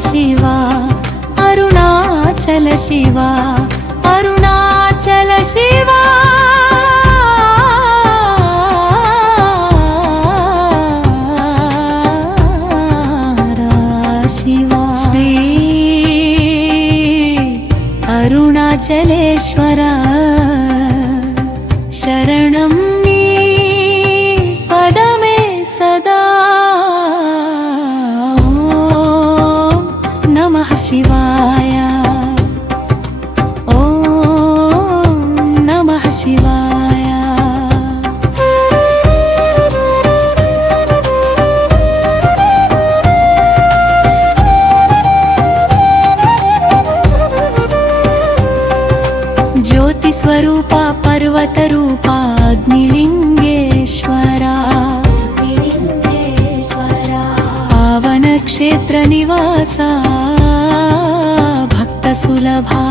శివ అరుణాచల శివ అరుణాచల శివ శ్రీ అరుణాచలేశ్వర శరణం నీ పదమే సదా ఓం నమః శివాయ ఓం నమః శివాయ జ్యోతి స్వరూప పర్వత రూప అగ్నిలింగేశ్వరా పావన క్షేత్ర నివాస భక్త సులభా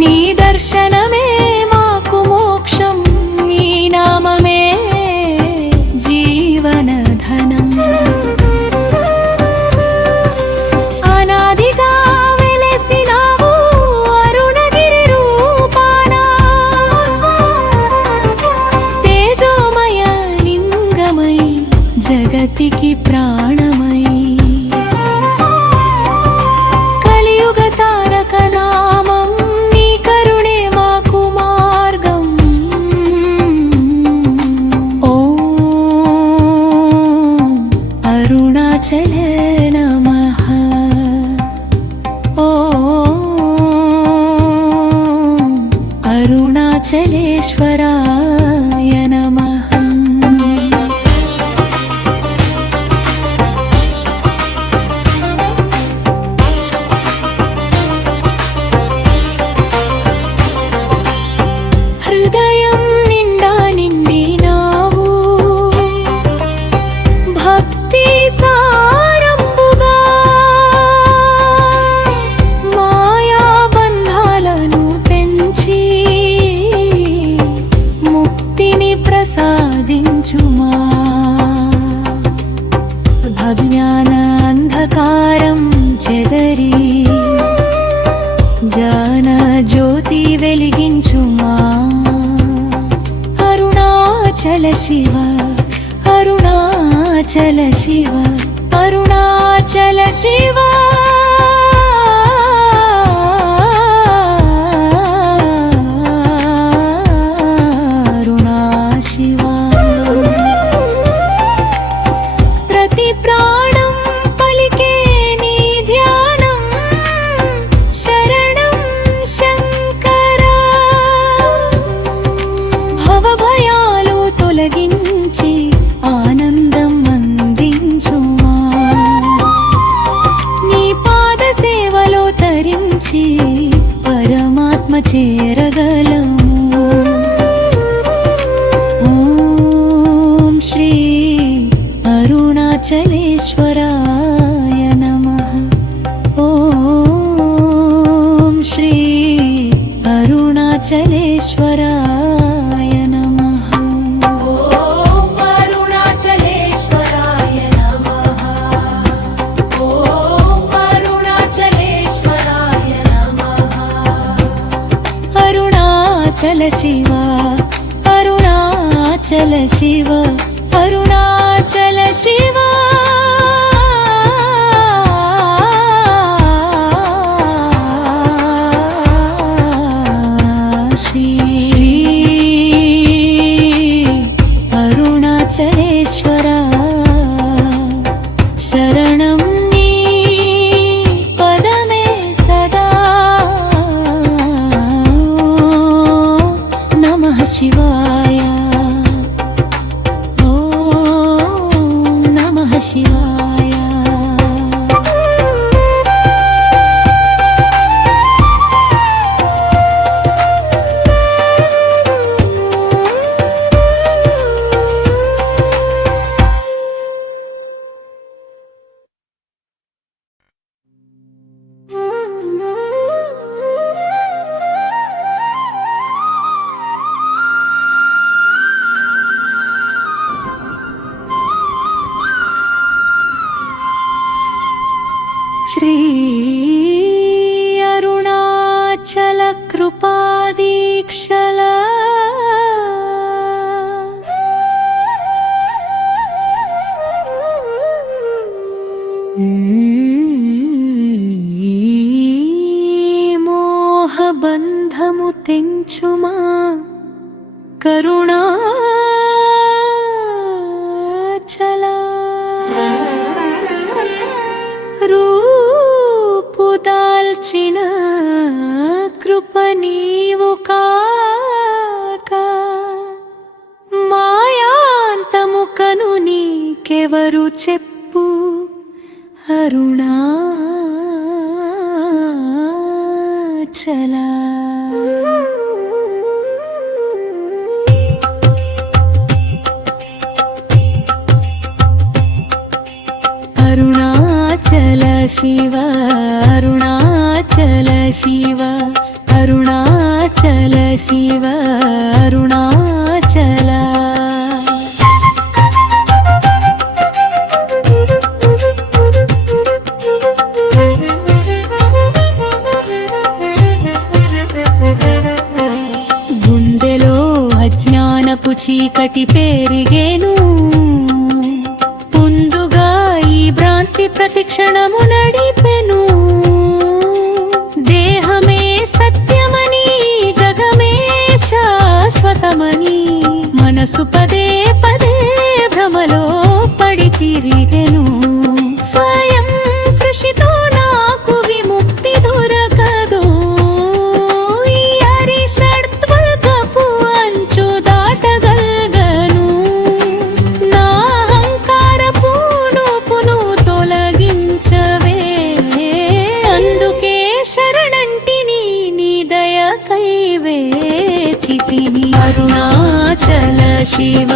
నీ దర్శనమే మాకు మోక్షం నీ నామమే జీవన ధనం అనాదిగా వెలసినావు అరుణగిరి రూపాన తేజోమయ లింగమై జగతికి ప్రాణమై కలియుగ తారక నామం నీ కరుణే మాకు మార్గం ఓం అరుణాచల నమః ఓం అరుణాచలేశ్వరాయ నమః హృదయం నిండా నిండినావు భక్తి సారంబుగా మాయా బంధాలను తెంచి ముక్తిని ప్రసాదించుమా భజ్ఞాన అంధకారం చెదరి జాన జ్యోతి వెలిగించుమా అరుణాచల శివ అరుణాచల శివ అరుణాచల శివ అరుణా శివ ప్రతి ప్రాణం పలికే నీ ధ్యానం శరణం శంకర భవభయాలు తొలగించి ఆనందం అందించుమా నీ పాద సేవలో తరించి పరమాత్మ చేరగలము ఓం శ్రీ అరుణాచలేశ్వరాయ నమః ఓం శ్రీ అరుణాచలేశ్వరాయ నమః ఓం అరుణాచలేశ్వరాయ నమః ఓం అరుణాచలేశ్వరాయ నమః అరుణాచల శివ అరుణాచల శివ అరుణాచల శివ శ్రీ అరుణాచలేశ్వర శరణం నీ పదమే సదా నమః శివాయ ఓం నమః శివాయ శ్రీ అరుణాచల కృపాదీక్షల మోహబంధము తెంచుమా కరుణాచల రూపు దాల్చిన కృప నీవు కాక మాయాంతము కను నీకెవరు చెప్పు అరుణాచల అరుణాచల శివ అరుణాచల శివ అరుణాచల శివ అరుణాచల గుండెలో అజ్ఞానపు చీకటి పెరిగేను ప్రతిక్షణము నడిపెను దేహమే సత్యమని జగమే శాశ్వతమని మనసు పదే పదే భ్రమలో పడి తిరిగెను స్వయం కృషితో నాకు విముక్తి దొరకదు ఈ అరిషడ్వర్గపు అంచు దాటగల్గను నా అహంకారపు నూపును తొలగించవే అందుకే శరణంటిని నీ దయ కైవేచితిని అరుణాచల శివ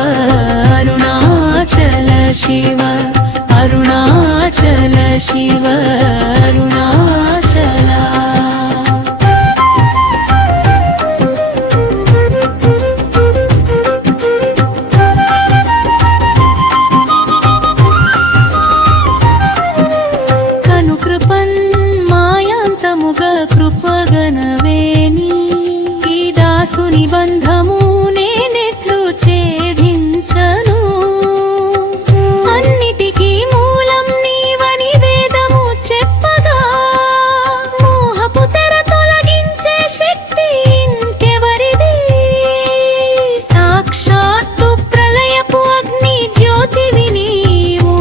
అరుణాచల శివ అరుణాచల శివ అరుణాచల కృపన్ మాయాంతముగా కృపగనవేని ఈ దాసుని బంధము నేనెట్లు ఛేదించను అన్నిటికీ మూలం నీవని వేదము చెప్పగా మోహపు తెర తొలగించే శక్తి ఇంకెవరిది సాక్షాత్తు ప్రళయపు అగ్ని జ్యోతివి నీవు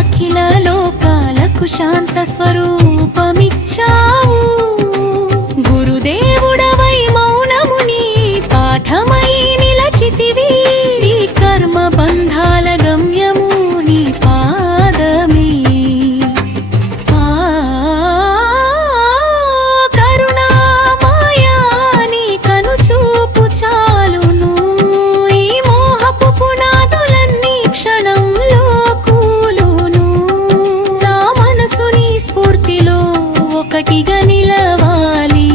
అఖిల లోకాలకు శాంత స్వరూపమిచ్చావు గురుదేవుడవై మౌనముని పాఠమై నిలచితివి నీ కర్మ బంధాల గమ్యము నీ పాదమే కరుణామాయా నీ కనుచూపు చాలును ఈ మోహపు పునాదులన్నీ క్షణంలో కూలును నా మనసుని స్ఫూర్తిలో ఒకటిగా నిలవాలి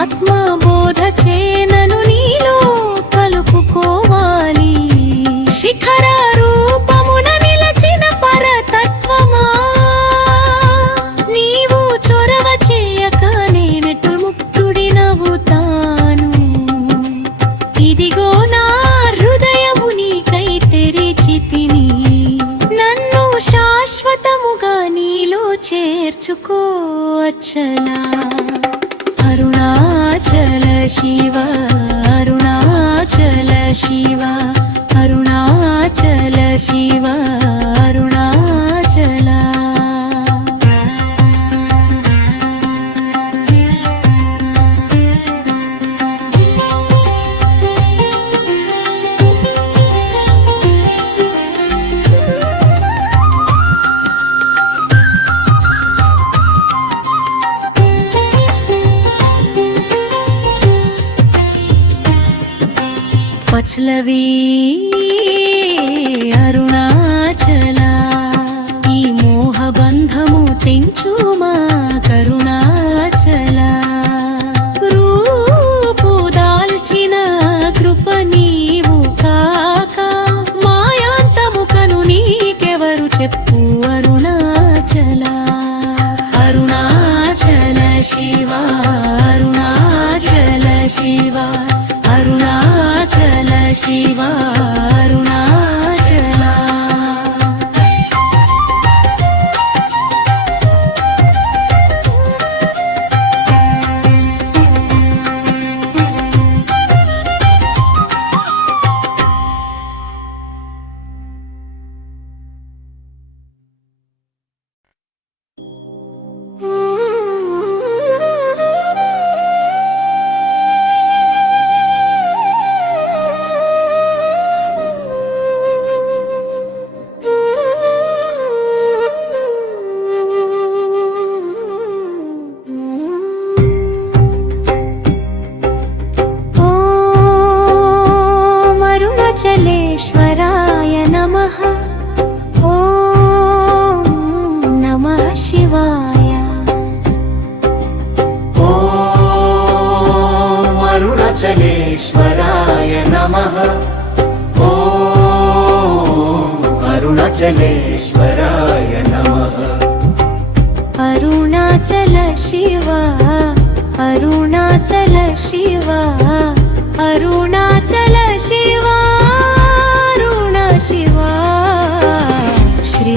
ఆత్మబోధ చేనను నీలో కలుపుకోవాలి శిఖర రూపమున నిలచిన పరతత్వమా నీవు చొరవ చేయక నేనెటు ముక్తుడినవుతాను ఇదిగో నా హృదయము నీకై తెరిచితిని నన్ను శాశ్వతముగా నీలో చేర్చుకో అచ్చలా అరుణాచల శివ అరుణాచల శివ అరుణాచల శివ అరుణాచల పచ్చలవి అరుణాచల ఈ మోహబంధము తెంచుమా కరుణాచల రూపు దాల్చిన కృప నీవు కాక మాయాంతము కను నీకెవరు చెప్పు అరుణాచల శివ అరుణాచలా अरुणाचलेश्वराय नमः। ॐ नमः शिवाय। ॐ अरुणाचलेश्वराय नमः। ॐ अरुणाचलेश्वराय नमः। अरुणाचल शिव अरुणाचल शिव अरुणाचल शिव अरुण शिव श्री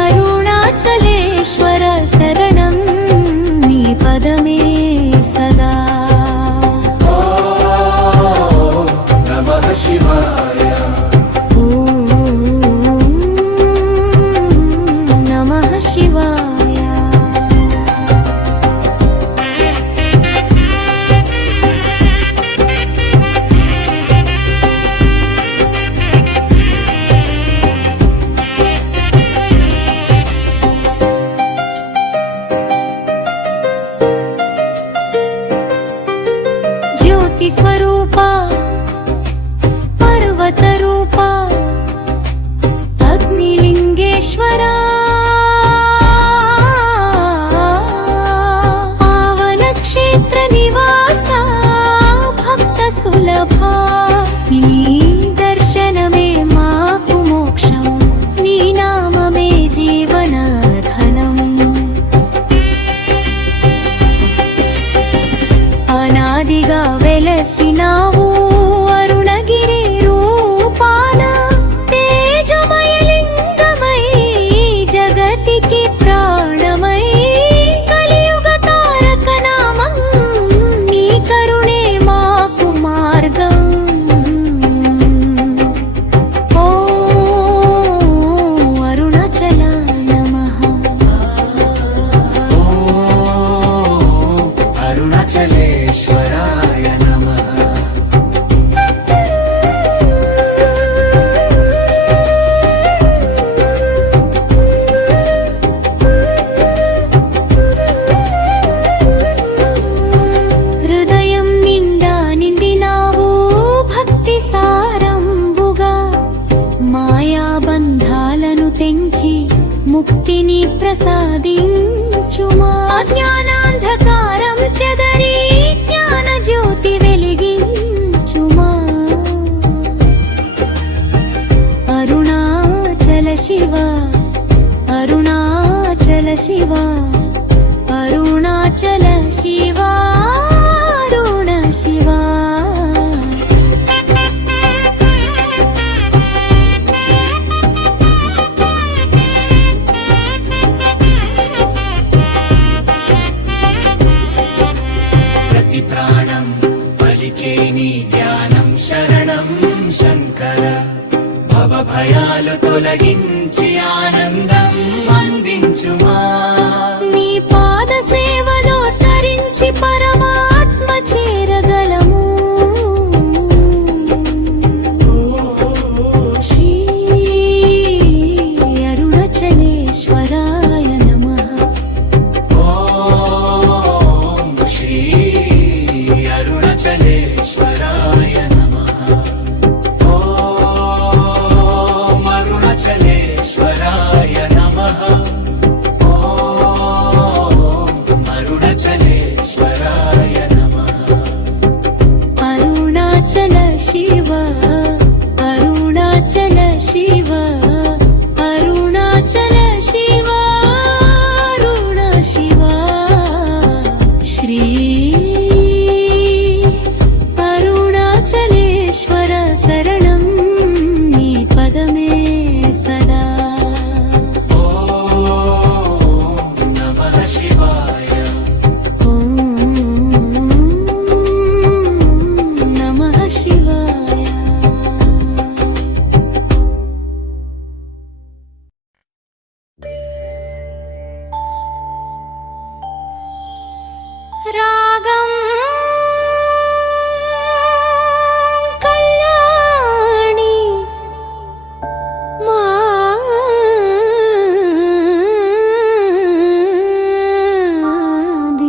अरुणाचलेश्वर शरणं नी पदमे सदा। ॐ नमः शिवाय। ॐ नमः शिवाय। ज्योतिस्वरूपा पर्वतरूपा अग्निलिङ्गेश्वरा पावनक्षेत्रनिवासा भक्तसुलभा नी दर्शनमे माकु मोक्षं नी नाममे जीवनधनम्। అనాదిగా వెలసినావు అరుణగిరి రూపాన తేజమయ లింగమై జగతికి ప్రాణమై కలియుగ తారక నామం నీ కరుణే మాకు మార్గం। ఓ అరుణాచల నమః। ॐ अरुणाचलेश्वराय नमः। హృదయం నిండా నిండినావు భక్తి సారంబుగా మాయా బంధాలను తెంచి ముక్తిని ప్రసాదించుమా। జ్ఞానాంధకారం చెదరి జ్ఞాన జ్యోతి వెలిగించుమా। అరుణాచల శివ అరుణాచల శివ అరుణాచల శివ అరుణ శివ। ప్రతి ప్రాణం పలికే నీ ధ్యానం శరణం శంకర। భవభయాలు తొలగించి ఆనందం అందించుమా। నీ పాద సేవలో తరించి పరమాత్మ చేరగలము। శ్రీ అరుణాచలేశ్వరాయ నమః। ॐ श्री अरुणाचलेश्वराय नमः। ॐ अरुणाचलेश्वराय नमः। ॐ अरुणाचलेश्वराय नमः। अरुणाचल शिव अरुणाचल शिव अरुणाचल शिव अरुण शिव श्री अरुण శరణం నీ పదమే సదా ఓం నమః శివాయ ఓం నమః శివాయ రాగం కళ్యాణి మాది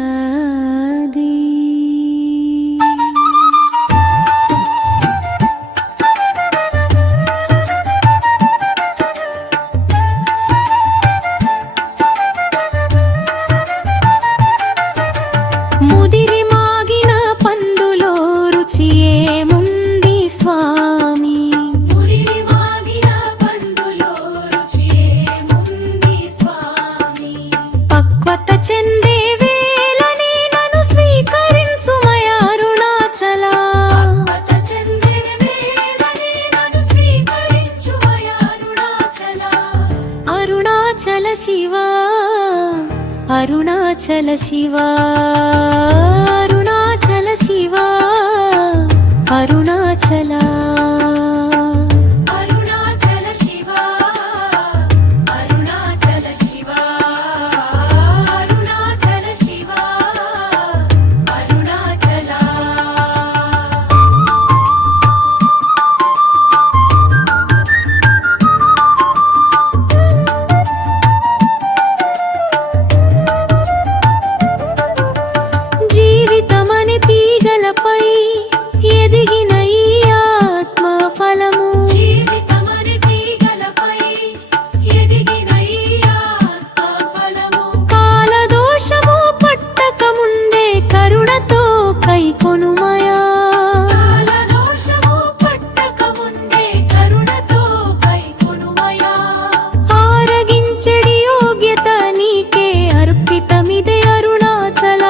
ఆది ముదిరి మాగిన పందులో రుచి ఏముంది స్వామి ముదిరి మాగిన పందులో రుచి ఏముంది స్వామి పక్వత చెందే వేళని నన్ను స్వీకరించుమయ అరుణాచల పక్వత చెందే వేళని నన్ను స్వీకరించుమయ అరుణాచల అరుణాచల శివా అరుణాచల శివా అరుణాచల శివా అరుణాచల అరుణాచల శివా అరుణాచల శివా అరుణాచల శివా అరుణాచల జీవితమని తీగలపై ఎదిగిన ఈ ఆత్మ ఫలము జీవితమని తీగలపై ఎదిగిన ఈ ఆత్మ ఫలము కాలదోషము పట్టక ముందే కరుణతో కైకొనుమయా కాలదోషము పట్టక ముందే కరుణతో కైకొనుమయా ఆరగించెడి యోగ్యత నీకే అర్పితమిదే అరుణాచల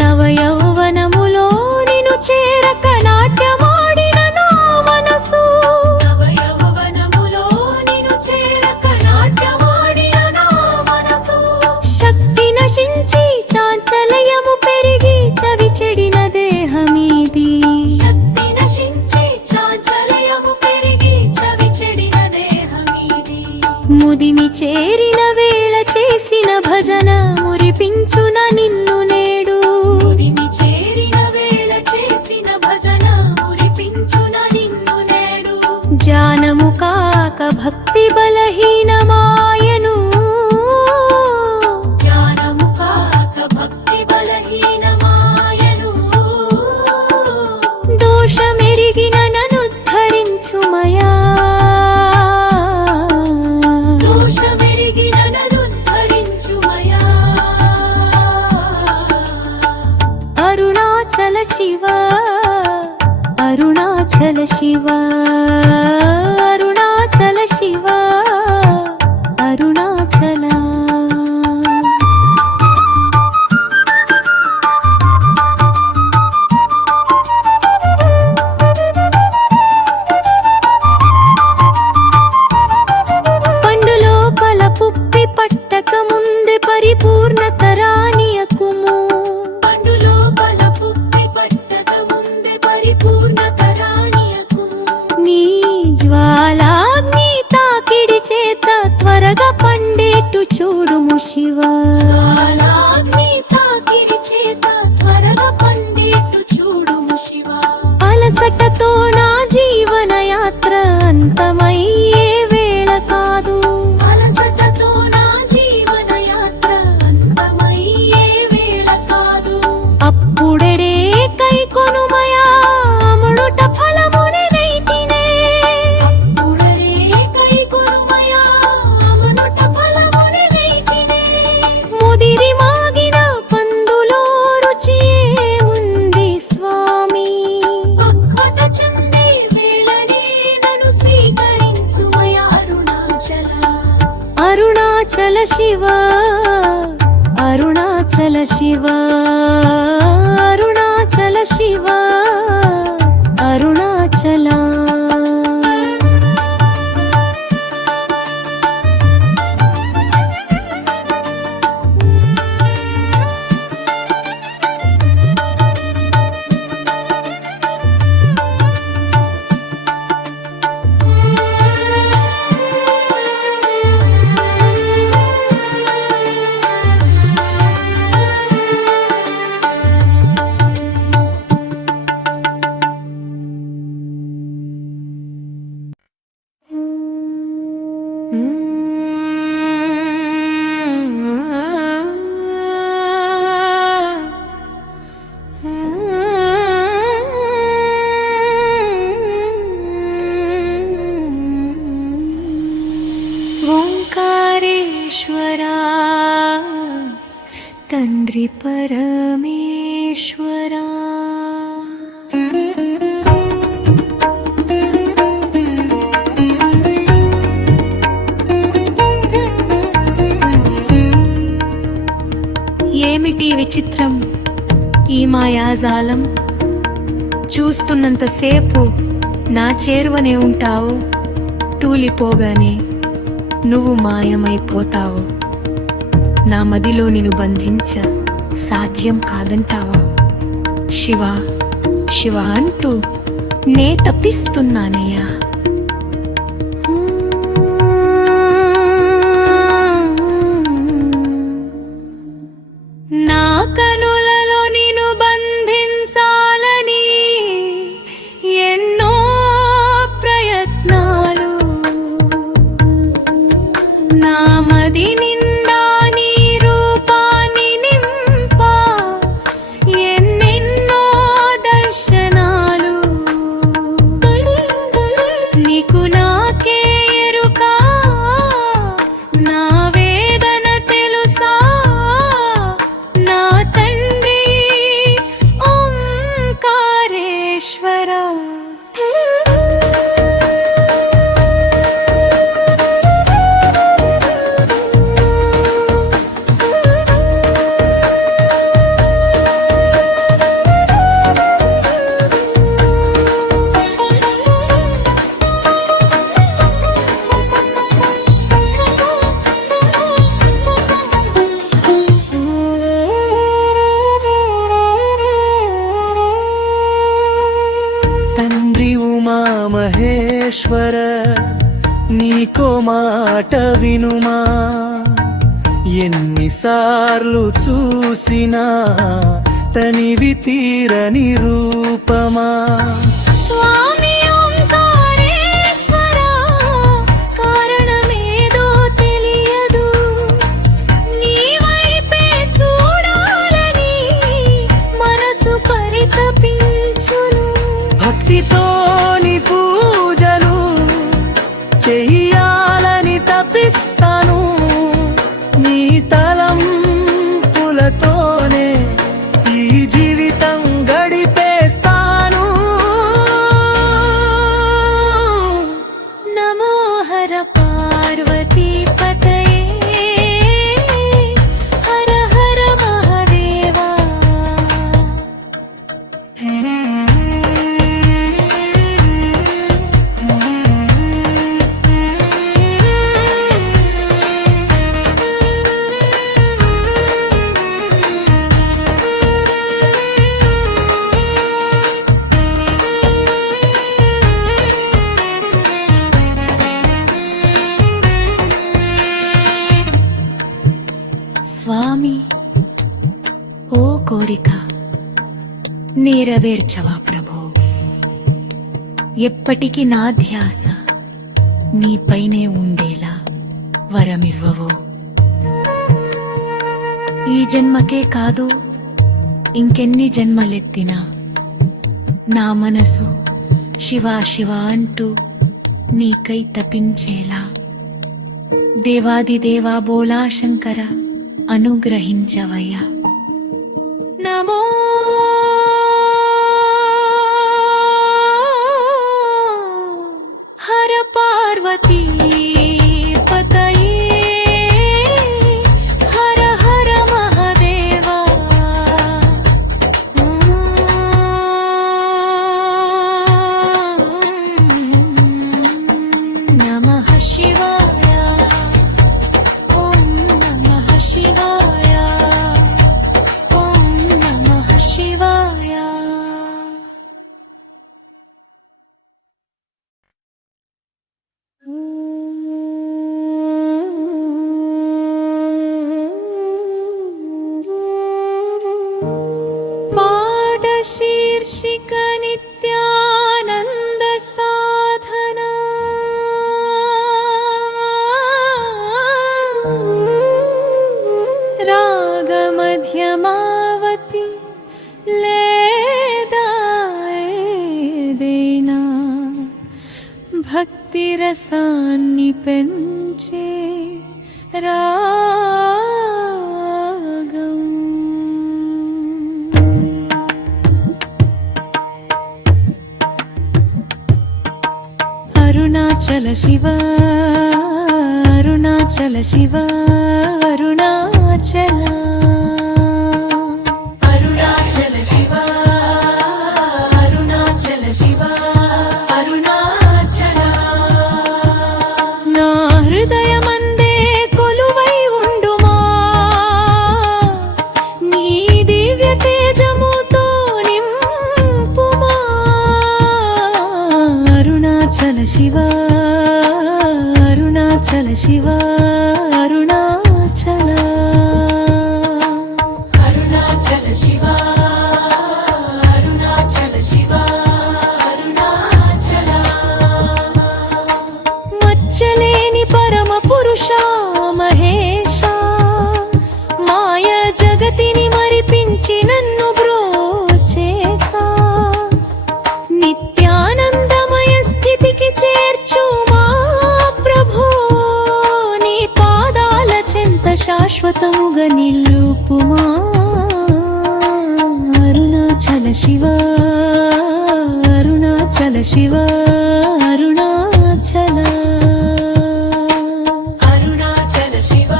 నవ యౌవనములో నిను చేరక నాట్యమాడిన నా మనసు నవ యౌవనములో నిను చేరక నాట్యమాడిన నా మనసు శక్తి నశించి చాంచలయము పెరిగి చవి చెడిన దేహమీది శక్తి నశించి చాంచలయము పెరిగి చవి చెడిన దేహమీది ముదిమి చేరిన వేళ చేసిన భజన మురిపించున నిన్ను నేడు ముదిమి చేరిన వేళ చేసిన భజన మురిపించున నిన్ను నేడు జానము కాక భక్తి బలహీనమాయను జానము కాక భక్తి బలహీనమాయను దోషమెరిగిన నన్ను ధరించుమయా దోషమెరిగిన నన్ను ధరించుమయా అరుణాచల శివా అరుణాచల శివా అరుణాచల శివా అరుణాచల పండు లోపల పుప్పి పట్టక ముందే పరిపూర్ణత రానియకుము పండు లోపల పుప్పి పట్టక ముందే పరిపూర్ణత రానియకుము నీ జ్వాలాగ్ని తాకిడి చేత త్వరగా పండేట్టు చూడుము శివా జ్వాలాగ్ని తాకిడి చేత త్వరగా పండేట్టు చూడుము శివా అలసటతో నా జీవన యాత్ర అంతమయ్యే వేళ కాదు అలసటతో నా జీవన యాత్ర అంతమయ్యే వేళ కాదు అప్పుడెడే కైకొనుమయా అమృత ఫలమునే నైతినే అప్పుడెడే కైకొనుమయా అమృత ఫలమునే నైతినే అరుణాచల శివ అరుణాచల శివ అరుణాచల శివ అరుణాచల ఓంకారేశ్వరా తండ్రి పరమేశ్వరా ఏమిటి విచిత్రం ఈ మాయాజాలం చూస్తున్నంతసేపు నా చేరువనే ఉంటావు తూలిపోగానే నువ్వు మాయమైపోతావు నా మదిలో నిన్ను బంధించ సాధ్యం కాదంటావా శివ శివ అంటూ నే తప్పిస్తున్నానయ్యా నా కనులలో నిన్ను బంధించాలని ఎన్నో ప్రయత్నాలు నా మది నిండా నీ రూపాన్ని నింప ఎన్నెన్నో దర్శనాలు నీకు నాకే ఎరుక నా వేదన తెలుసా నా తండ్రి ఓంకారేశ్వరా తండ్రి ఉమా మహేశ్వర నీకో మాట వినుమా ఎన్నిసార్లు చూసినా తనివి తీరని రూపమా స్వామి ఓంకారేశ్వరా కారణమేదో తెలియదు నీ వైపే చూడాలని మనసు పరితపించును భక్తితోని పూజలు చెయ్యాలని తపిస్తాను నీ తలంపులతోనే ఈ జీవితం గడిపేస్తాను నమో హర పార్వతీ పతయే హర హర మహాదేవా స్వామి ఓ కోరిక నెరవేర్చవా ప్రభు ఎప్పటికీ నా ధ్యాస నీపైనే ఉండేలా వరమివ్వవో ఈ జన్మకే కాదు ఇంకెన్ని జన్మలెత్తినా నా మనసు శివ శివ అంటూ నీకై తపించేలా దేవాదిదేవా బోలా శంకర అనుగ్రహించవయ్యా నమో హర పార్వతీ పతయే शीर्षिक नित्यानन्द साधना राग मध्यमावती लेदायदेना भक्ति रसान्नि पेंचे रागम अरुणाचल शिव अरुणाचल शिव अरुणाचल अरुणाचल शिव अरुणाचल शिव अरुणाचल ना हृदयमंदे कोलुवै उंडुमा नी दिव्य तेजमुतो निंपुमा अरुणाचल शिव अरुणाचल शिव अरुणाचल अरुणाचल शिव अरुणाचल शिव अरुणाचल मच्चलेनि परम पुरुषा महेशा माय जगतिनि मरिपिंचि नन्नु ब्रोचेसा नित्यानंदमय स्थितिకి చేర్చు మా ప్రభు నీ పాదాల చెంత శాశ్వతముగా నిలుపుమా అరుణాచల శివ అరుణాచల శివ అరుణాచల అరుణాచల శివ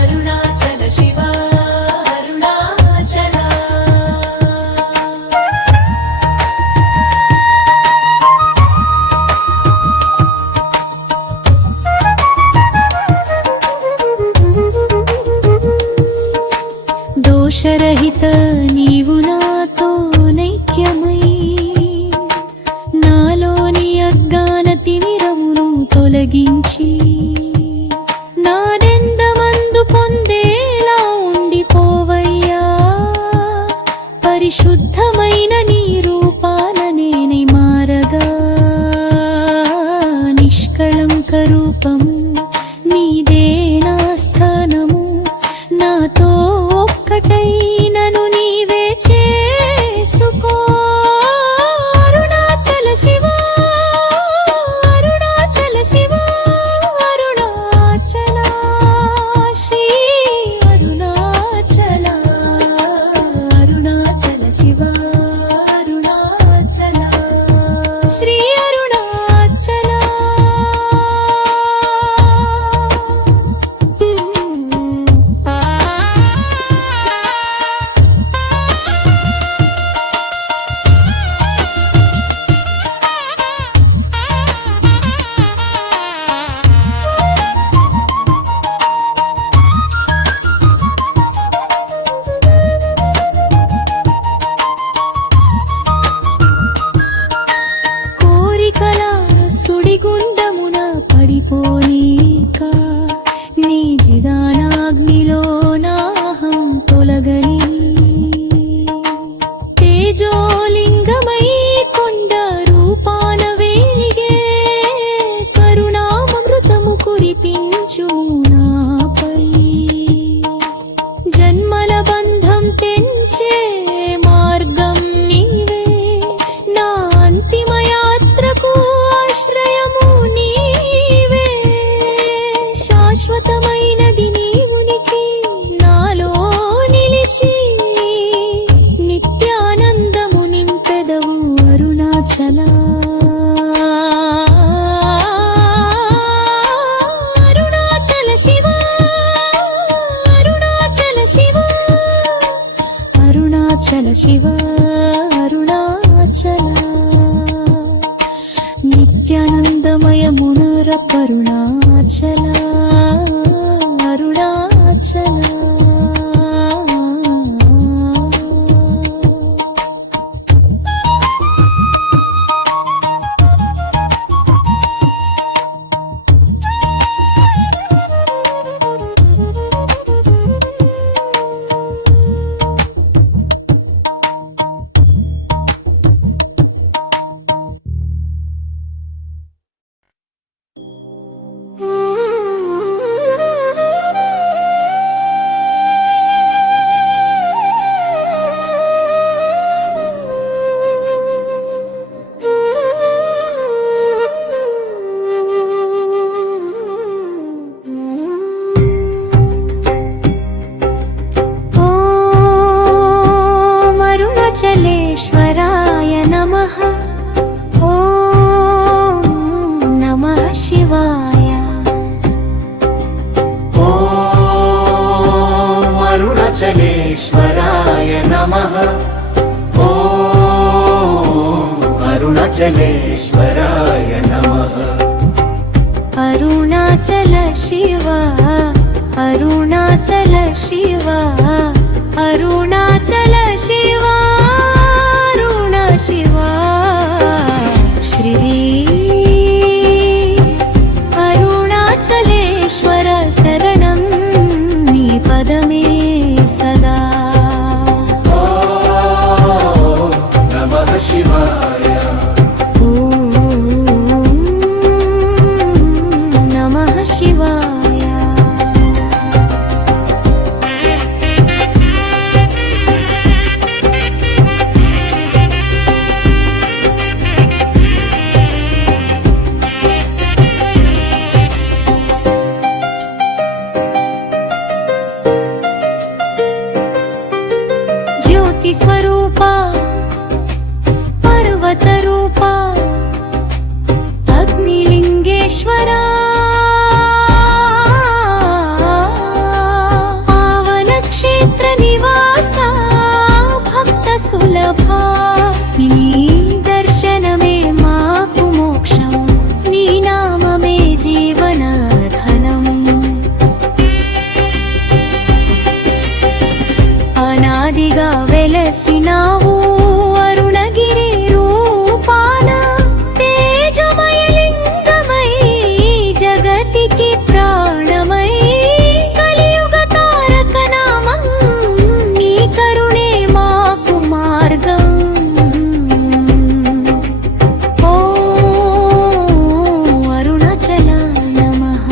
అరుణాచల శివ అరుణాచల దోషరహిత నీవు నాతో నైక్యమై నాలోని అజ్ఞాన తిమిరమును తొలగించి నాడెందమందు పొందేలా ఉండిపోవయ్యా పరిశుద్ధమైన నీ రూపాన నేనై మారగా నిష్కళంక రూపము నీదే నా స్థానము నాతో ఒక్కటై నన్ను నీవే చేసుకో అరుణాచల శివ అరుణాచల శివ అరుణాచల శ్రీ అరుణాచల అరుణాచల శివ అరుణాచల శ్రీ అరుణాచల కోరికల సుడిగుండమున పడిపోనీక నీ జిదానాగ్నిలో నాహం తొలగని తేజోలింగమై కొండ రూపాన వెలిగే కరుణామృతము కురిపించు నాపై జన్మల బంధం తెంచే మార్గం నీవే నా అంతిమ యాత్రకు ఆశ్రయము నీవే శాశ్వతమైనది నీ ఉనికి నాలో నిలిచి నిత్యానందము నింపెదవు అరుణాచల అరుణాచల శివ అరుణాచల శివ అరుణాచల శివ అరుణాచల నిత్యానందమయమునర కరుణాచల అరుణాచల అరుణాచలేశ్వరాయ నమః ఓం అరుణాచలేశ్వరాయ నమః అరుణాచల శివ అరుణాచల శివ అరుణాచల శివ అరుణ శివ శ్రీ అరుణాచలేశ్వర శరణం నీ పదమే సదా ఓం నమః శివాయ ఓం నమః శివాయ జ్యోతి స్వరూప పర్వత రూప అగ్నిలింగేశ్వర పావన క్షేత్ర నివాస భక్త సులభ నీ దర్శనమే మాకు మోక్షం నీ నామమే జీవనధనం అనాదిగా వెలసినావు అరుణగిరి రూపాన తేజమయ లింగమై జగతికి ప్రాణమై కలియుగ తారక నామం నీ కరుణే మాకు మార్గం ఓ అరుణాచల నమః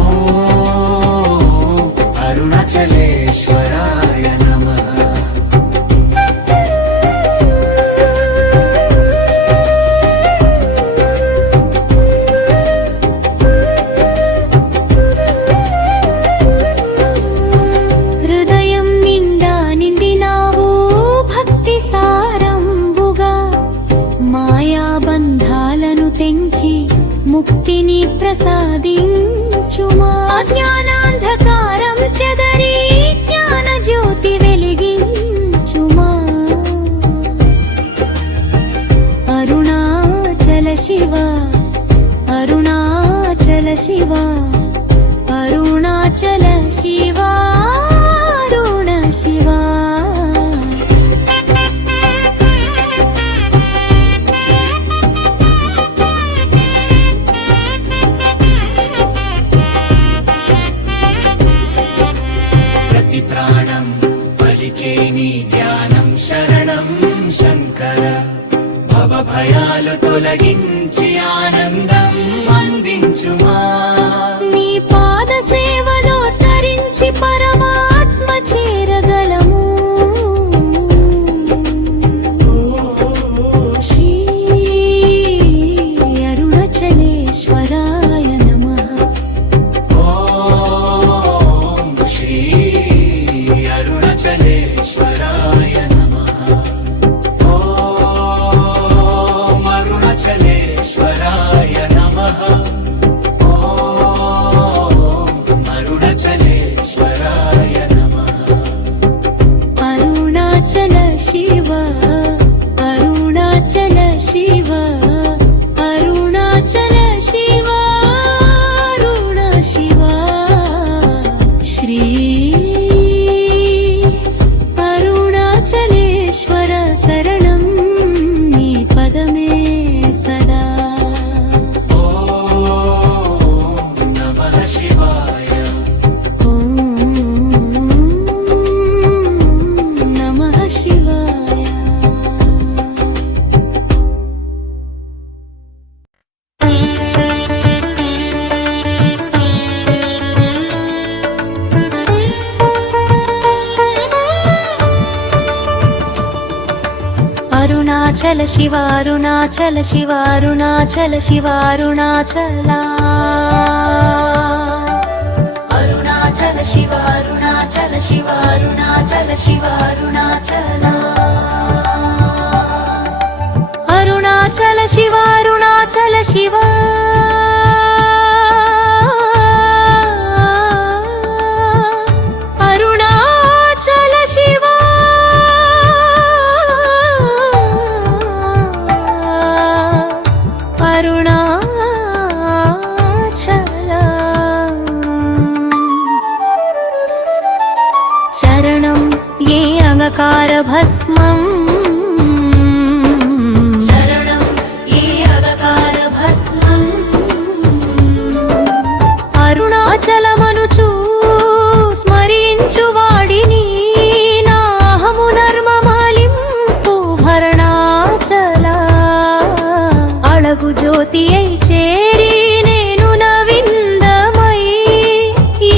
ఓం అరుణాచలేశ్వరాయ నమః హృదయం నిండా నిండినావు భక్తి సారంబుగా మాయా బంధాలను తెంచి ముక్తిని ప్రసాదించుమా జ్ఞానాంధకారం చెదరి జ్ఞాన జ్యోతి వెలిగించుమా అరుణాచల శివ అరుణాచల శివ అరుణాచల శివ అరుణ శివ ప్రతి ప్రాణం పలికే నీ ధ్యానం శరణం శంకర భవభయాలు తొలగించి ఆనందం అందించుమా నీ పాద సేవలో తరించి పరమాత్మ చేరగలము శ్రీ అరుణాచలేశ్వరాయ నమః ఓం శ్రీ అరుణాచలేశ్వరాయ నమః ఓం అరుణాచలేశ్వరాయ నమః ఓం అరుణాచలేశ్వరాయ నమః అరుణాచల శివ అరుణాచల శివ అరుణాచల శివ అరుణ శివ శ్రీ అరుణాచలేశ్వర శరణం నీ పదమే సదా ఓం నమః శివాయ ఓం నమః శివాయ అరుణాచల శివ అరుణాచల శివ అరుణాచల శివ అరుణాచల అరుణాచల శివ అరుణాచల శివ అరుణాచల శివ అరుణాచల అరుణాచల శివ అరుణాచల శివ అరుణాచల అగకార భస్మం శరణం ఈ అగకార భస్మం అరుణాచలమనుచు స్మరించు వాడిని నాహము నర్మమాలింపు భరణాచల అళగు జ్యోతి అయి చేరి నేను నవిందమై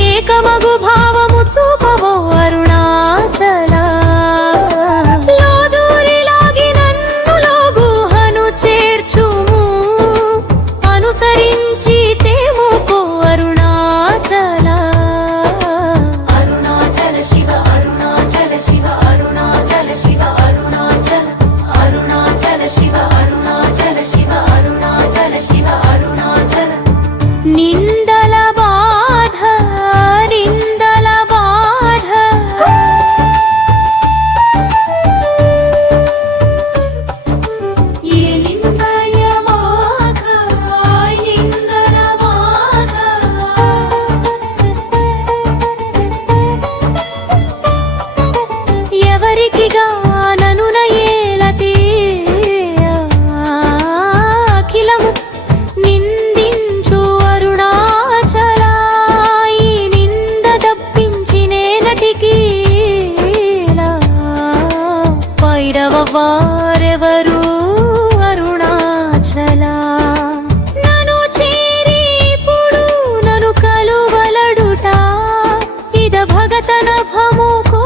ఏకమగు భావము చూపవో అరుణాచల లోదూరిలాగి నన్ను లోగుహను చేర్చుము అనుసరించి తేముకో అరుణాచల అరుణాచల శివ అరుణాచల శివ అరుణాచల శివ అరుణాచల అరుణాచల శివ అరుణాచల శివ అరుణాచల శివ అరుణాచల నిందల బాధ నిందల బాధ ఏ నిందయ బాధ నిందల బాధ ఎవరికిగా ననున ఏలతే అఖిలము నిందించు అరుణాచల ఈ నింద దప్పించినేనటికి పైరవ వారెవరు అరుణాచల నను చేరి ఇప్పుడు నను కలువలడుట ఇద భగతన భముకో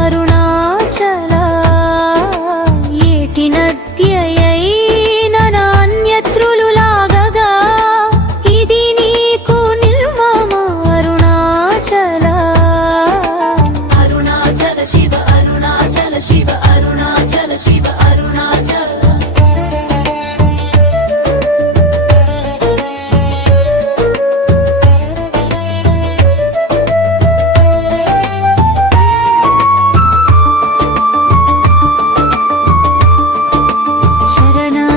అరుణాచల ఏటి నద్యయైన నాన్యత్రులు లాగగా ఇది నీకు నిర్మమ అరుణాచల అరుణాచల శివ అరుణాచల శివ అరుణాచల శివ అరుణాచల శరణం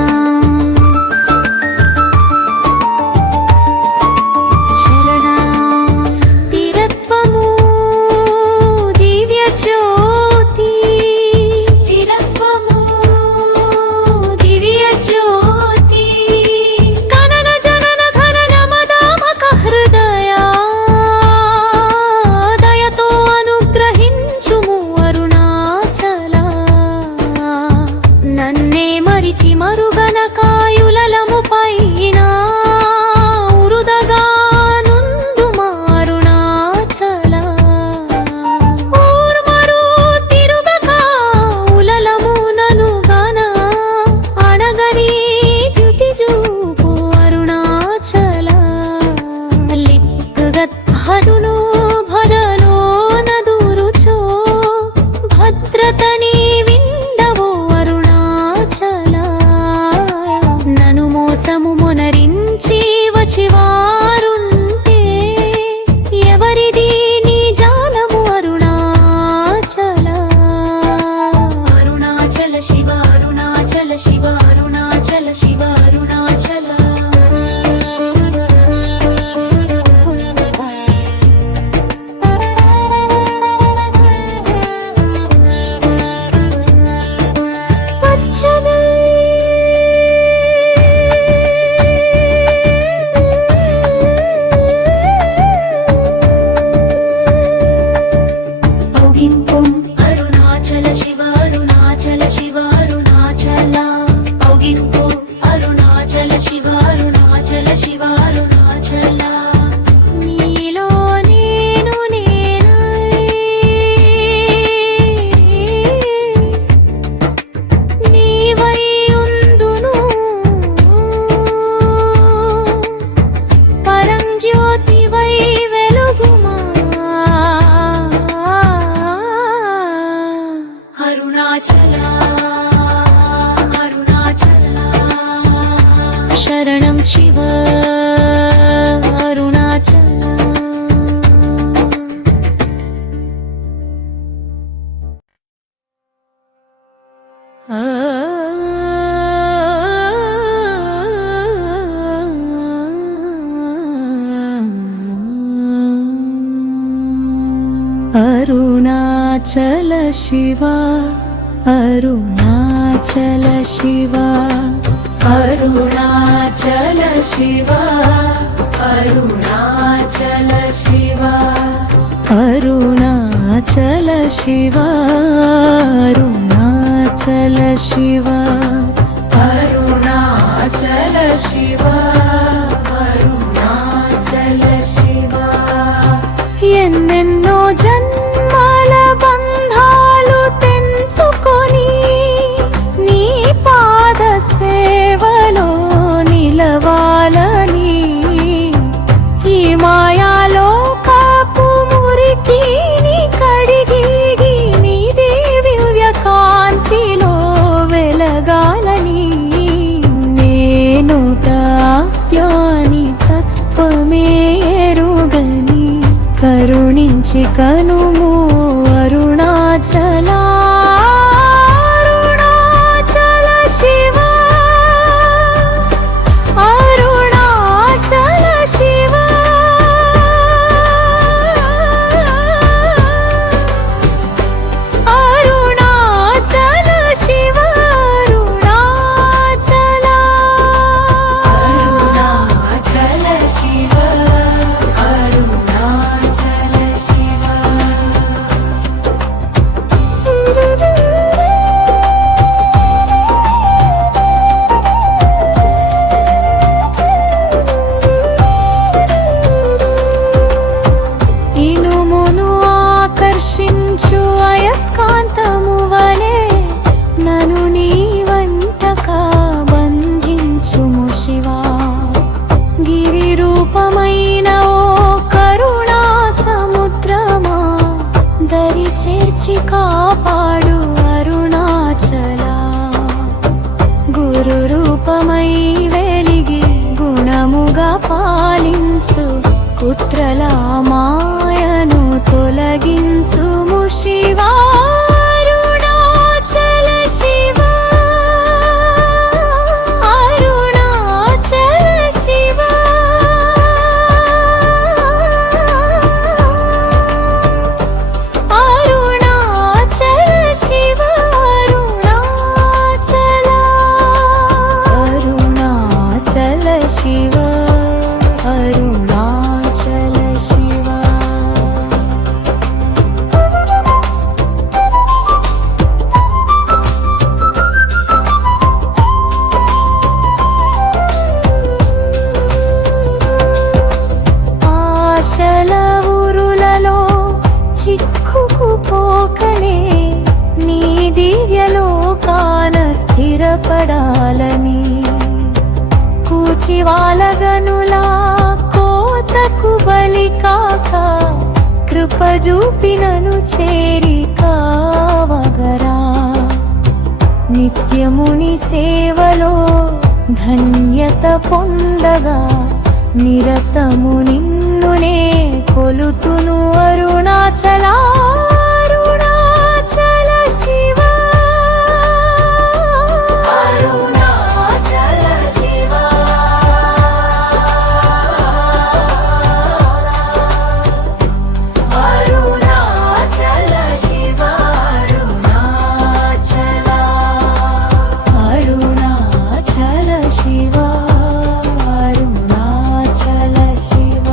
శరణం స్థిరత్వము దివ్య జ్యోతి స్థిరత్వము దివ్య జ్యోతి కనన జనన ఘనన మదామక హృదయ దయతో అనుగ్రహించుము అరుణాచల నన్నే మరిచి మరుగన కాయులలము పైన ఉరుదగా నుండు మారుణాచల ఊర్మరు తిరుగక ఉలలము నను గన అణగని ద్యుతి చూపు అరుణాచల లిప్గత్ హరును భరలో నదురుచో భద్రతని విందవో అరుణాచల నను మోసము మొనరించి వచ్చివారుంటే ఎవరిది నీ జాలము అరుణాచల అరుణాచల శివ అరుణాచల శివ అరుణాచల శివ అరుణాచల పచ్చని ఔగింపుం అరుణాచల శివ అరుణాచల శివ అరుణాచల ఔగింపు అరుణాచల శివ అరుణాచల శివ అరుణాచల నీలో నేను నేనై నీవై ఉందును పరంజ్యోతివై వెలుగుమా అరుణాచల అరుణాచల శరణం శివ అరుణాచల అరుణా అరుణాచల శివ అరుణాచల శివ అరుణాచల శివ అరుణాచల శివ అరుణాచల శివ అరుణాచల శివ అరుణాచల శివ అరుణాచల శివ ఎన్నెన్నో జన్మల బంధాలు తెంచుకొని నీ పాద సేవలో నిలవాలని ఈ మాయాలోకపు మురికిని కడిగి నీ దివ్య కాంతిలో వెలగాలని నేను తాప్యాని తత్వమేరుగని కరుణించి కనుము అరుణాచలా అరుణాచల శివ అరుణాచల శివ అరుణాచల శివ అరుణాచల అరుణాచల శివ అరుణాచల శివ ఇనుమును ఆకర్షించు అయస్కాంతము వలె నను నీ వంటకా బంధించుము శివా గిరి రూపమైన ఓ కరుణా సముద్రమా దరి చేర్చి కాపాడు అరుణాచలా గురు రూపమై వెలిగి గుణముగా పాలించు కుట్రల మాయను తొలగించుము శివా అరుణాచల శివ అరుణాచల శివ అరుణాచల శివ అరుణాచల అరుణాచల శివ అరుణాచల శివ ఆశల ఊరులలో చిక్కుకుపోకనే నీ దివ్యలోకాన స్థిరపడాలని కూచివాలగనులా కోతకు బలి కాక కృప చూపినను చేరి కావగరా నిత్యముని సేవలో ధన్యత పొందగా నిరతము నిన్నునే కొలుతును అరుణాచల అరుణాచల శివ అరుణాచల శివ అరుణాచల శివ అరుణాచల అరుణాచల శివ అరుణాచల శివ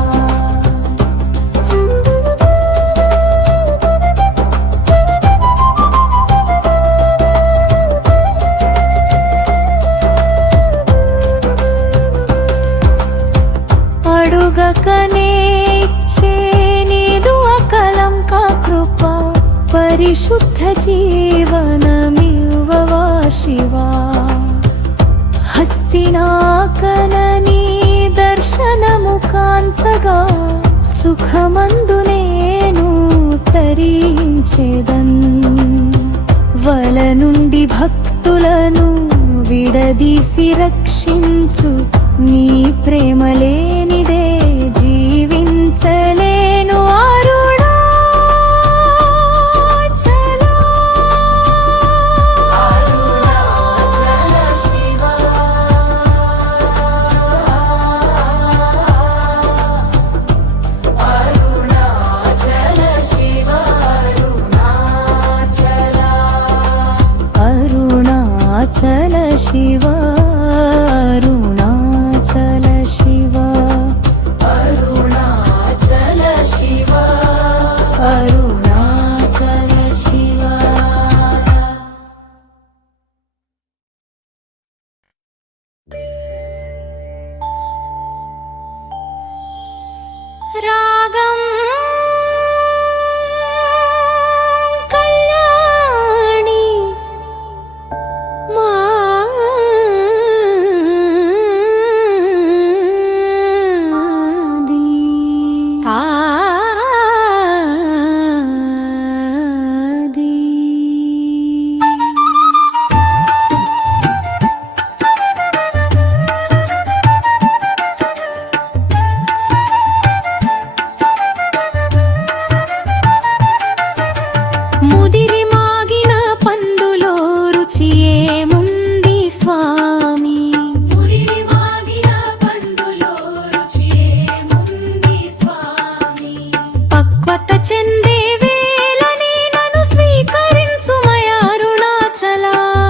అడుగకనే ఇచ్చే నీదు అకలంక కృప పరిశుద్ధ జీవనమివ్వవా శివా హస్తినాకన నీ దర్శనము కాంచగా సుఖమందు నేను తరించెదన్ వల నుండి భక్తులను విడదీసి రక్షించు నీ ప్రేమ లేనిదే జీవించలేను అరుణాచల అరుణాచల శివ అరుణాచల శివ అరుణాచల శివ అరుణాచల శివ అరుణాచల శివ అరుణాచల శివ. రాగం కళ్యాణి మాది ఆది. ముదిరి మాగిన పండులో రుచి ఏముంది స్వామి. మురిరి మాగిన పండులో రుచి ఏముంది స్వామి. పక్వత చెందే వేళని నన్ను స్వీకరించుమయ అరుణాచల.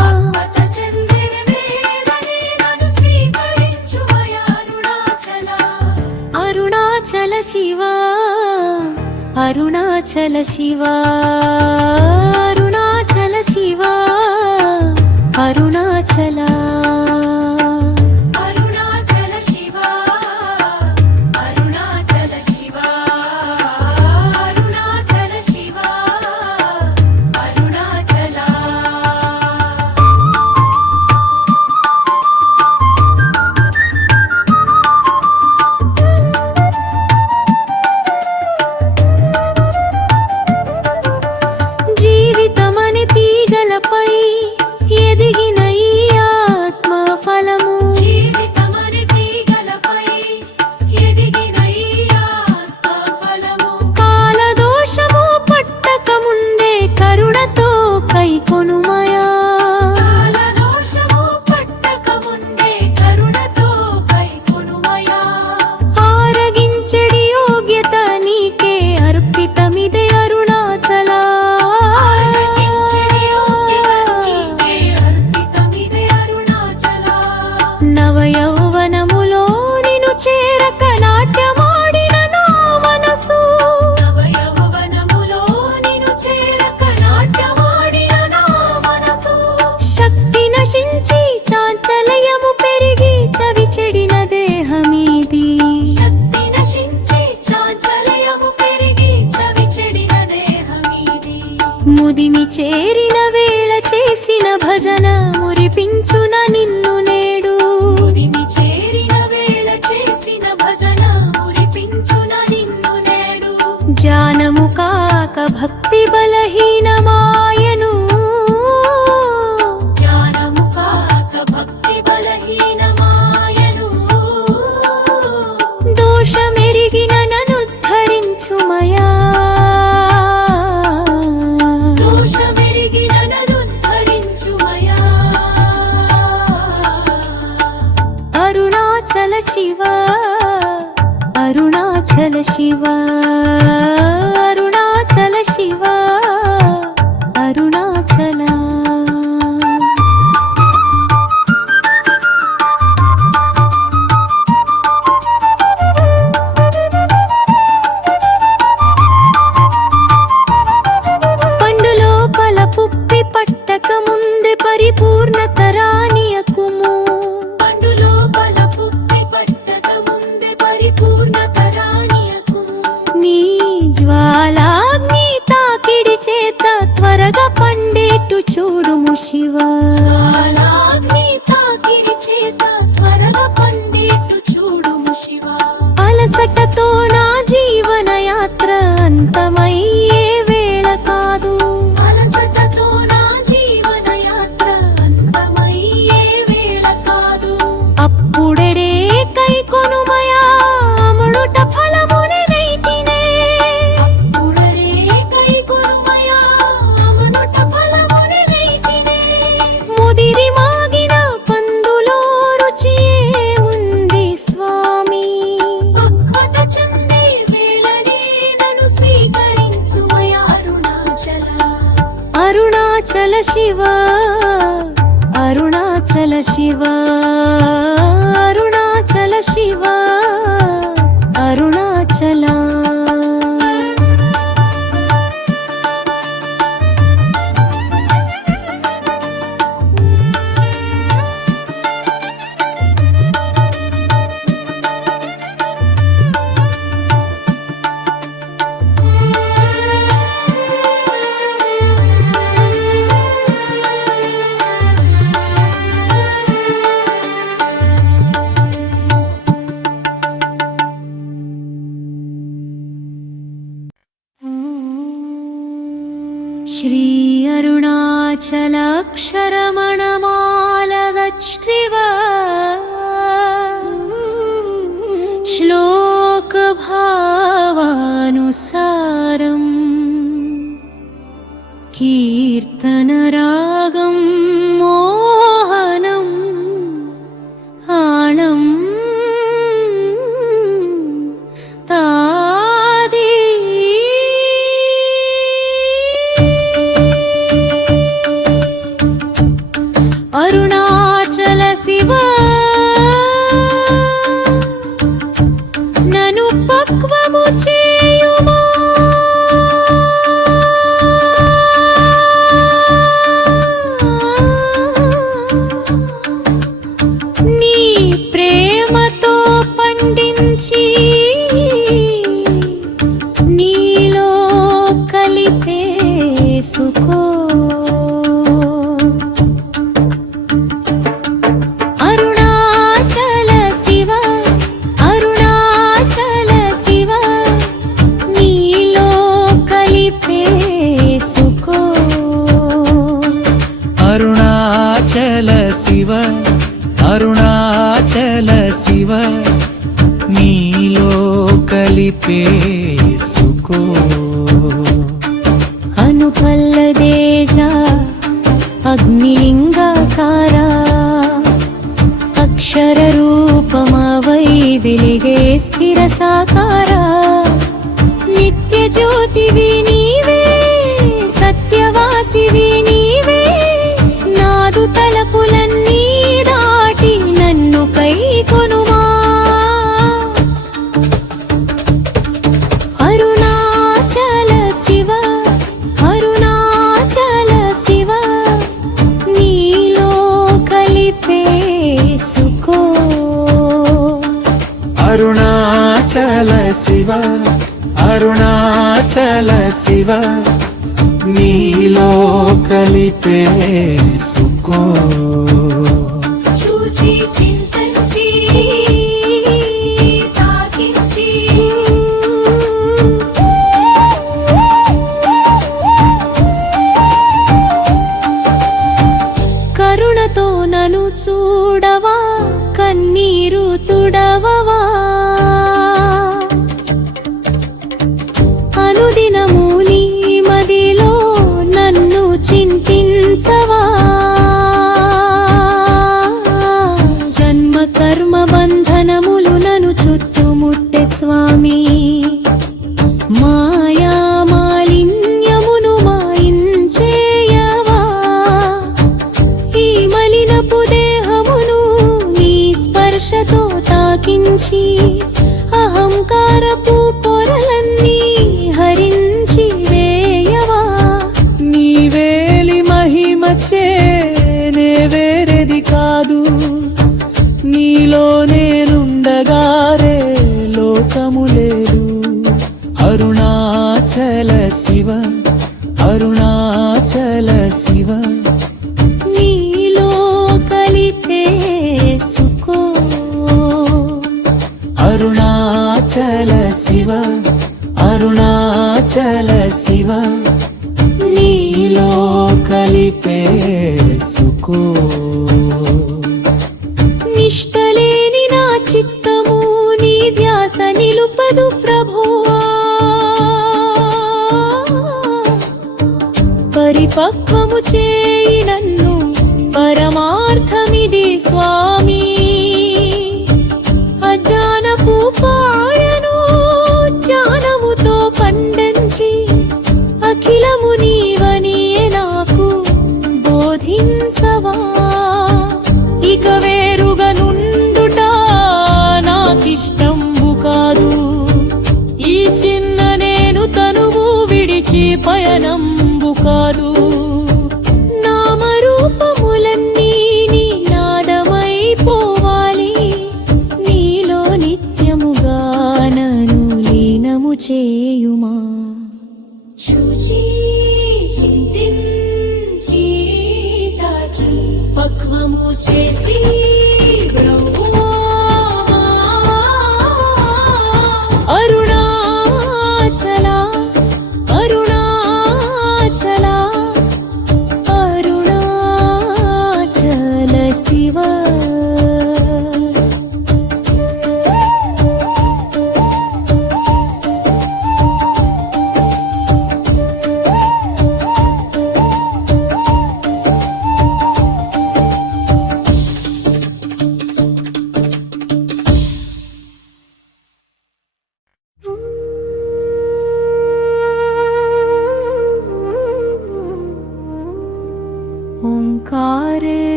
పక్వత చెందిన వేళని నన్ను స్వీకరించుమయ అరుణాచల. అరుణాచల శివ అరుణాచల శివ అరుణాచల శివ అరుణాచల. అరుణాచల శివ అరుణాచల శివ అరుణాచల శివ అరుణాచల. జీవితమని తీగలపై ఎదిగిన ఈ ఆత్మ ఫలము. జీవితమని తీగలపై ఎదిగిన ఈ ఆత్మ ఫలము. కాలదోషము పట్టక ముందే కరుణతో కైకొనుమయా. కాలదోషము పట్టక ముందే కరుణతో కైకొనుమయా. ఆరగించెడి యోగ్యత నీకే అర్పితమిదే అరుణాచల. ఆరగించెడి యోగ్యత నీకే అర్పితమిదే అరుణాచల. నవ యౌవనములో నిను చేరక నాట్యమాడిన నా మనసు. నవ యౌవనములో నిన్ను చేరక నాట్యమాడిన నా మనసు. శక్తి నశించి చాంచలయము పెరిగి చవి చెడిన దేహమీది. శక్తి నశించి చాంచల్యము పెరిగి చవి చెడిన దేహమీది. ముదిమి చేరిన వేళ చేసిన భజన మురిపించున నిన్ను నేడు. ముదిమి చేరిన వేళ చేసిన భజన మురిపించున నిన్ను నేడు. జానము కాక భక్తి బలహీనమాయను. జ్ఞానము కాక భక్తి బలహీనమాయను. దోషమెరిగిన నన్ను ధరించుమయా. దోషమెరిగిన నన్ను ధరించుమయా. అరుణాచల శివ అరుణాచల శివ అరుణాచల శివ అరుణాచల. పండు లోపల పుప్పి పట్టక ముందే పరిపూర్ణత రానియకుము. పండు లోపల పుప్పి పట్టక ముందే పరిపూర్ణత రానియకుము. నీ జ్వాలాగ్ని తాకిడి చేత త్వరగా పండేటు చూడుము శివ. జ్వాలాగ్ని తాకిడి చేత త్వరగా పండేట్టు చూడుము శివ. అలసటతో నా జీవన యాత్ర అంతమయ్యే వేళ కాదు. అలసటతో నా జీవన యాత్ర అంతమయ్యే వేళ కాదు. అప్పుడెడే కైకొనుమయా అమృత ఫలముని నైతినే. అప్పుడరే కైకొనుమయా అమనుట ఫలముని నైతినే. ముదిరి మాగిన పందులో రుచి ఏముంది స్వామి. పక్వత చెందే వేళనే నన్ను స్వీకరించుమయా అరుణాచల. అరుణాచల శివ అరుణాచల అరుణాచల శివ అరుణాచల శివ అరుణాచల श्री अरुणाचलाक्षरमणमालगच्छ्रिव श्लोकभावानुसारम् कीर्तनरागं मोहनम् आणम् అరుణాచల శివ నను పక్వము చేయుమా నీ ప్రేమతో పండించి నీలో కలిపేసుకో అరుణాచల శివ నీలో కలిపేసుకో అనుపల్లదేజ అగ్నిలింగాకార అక్షర రూపమవై వెలిగే స్థిర సాకార నిత్య జ్యోతివి నీవే సత్యవాసివి నీవే నాదు తలపులన్నీ దాటి నన్ను కైకొనుమా అరుణాచల శివ అరుణాచల శివ నీలో కలిపేసుకో అరుణాచల శివ అరుణాచల శివ నీలో కలిపేసుకో చూచి చింతించి తాకించి కరుణతో నన్ను చూడవా కన్నీరు తుడవవా అనుదినము నీ మదిలో నన్ను చింతించవా జన్మ కర్మ బంధనములు నన్ను చుట్టుముట్టె స్వామి మాయా మాలిన్యమును మాయించేయవా ఈ మలినపు దేహమును నీ స్పర్శతో తాకించి అహంకారపు పొరలన్నీ హరించి వేయవా నీవేలి మహిమచే నే వేరేది కాదు నీలో నేనుండగారే లోకము లేదు అరుణాచల శివ అరుణాచల శివ నీలో కలిపేసుకో అరుణాచల శివ అరుణాచల శివ నీలో కలిపేసుకో నిష్టలేని నా చిత్తము నీ ధ్యాస నిలుపదు ప్రభువా పరిపక్వము చేయి నన్ను పరమార్థమిది స్వామి అజ్ఞానపు పాడను జ్ఞానముతో పండించి అఖిలము నీవనియే నాకు బోధించవా పయనంబు కాదు. నామరూపములన్నీ నీ నాదమైపోవాలి, నీలో నిత్యముగా నన్ను లీనము చేయుమా. శుచి చింతించి తాకి పక్వము చేసి అరుణాచల అరుణాచల అరుణాచల శివ.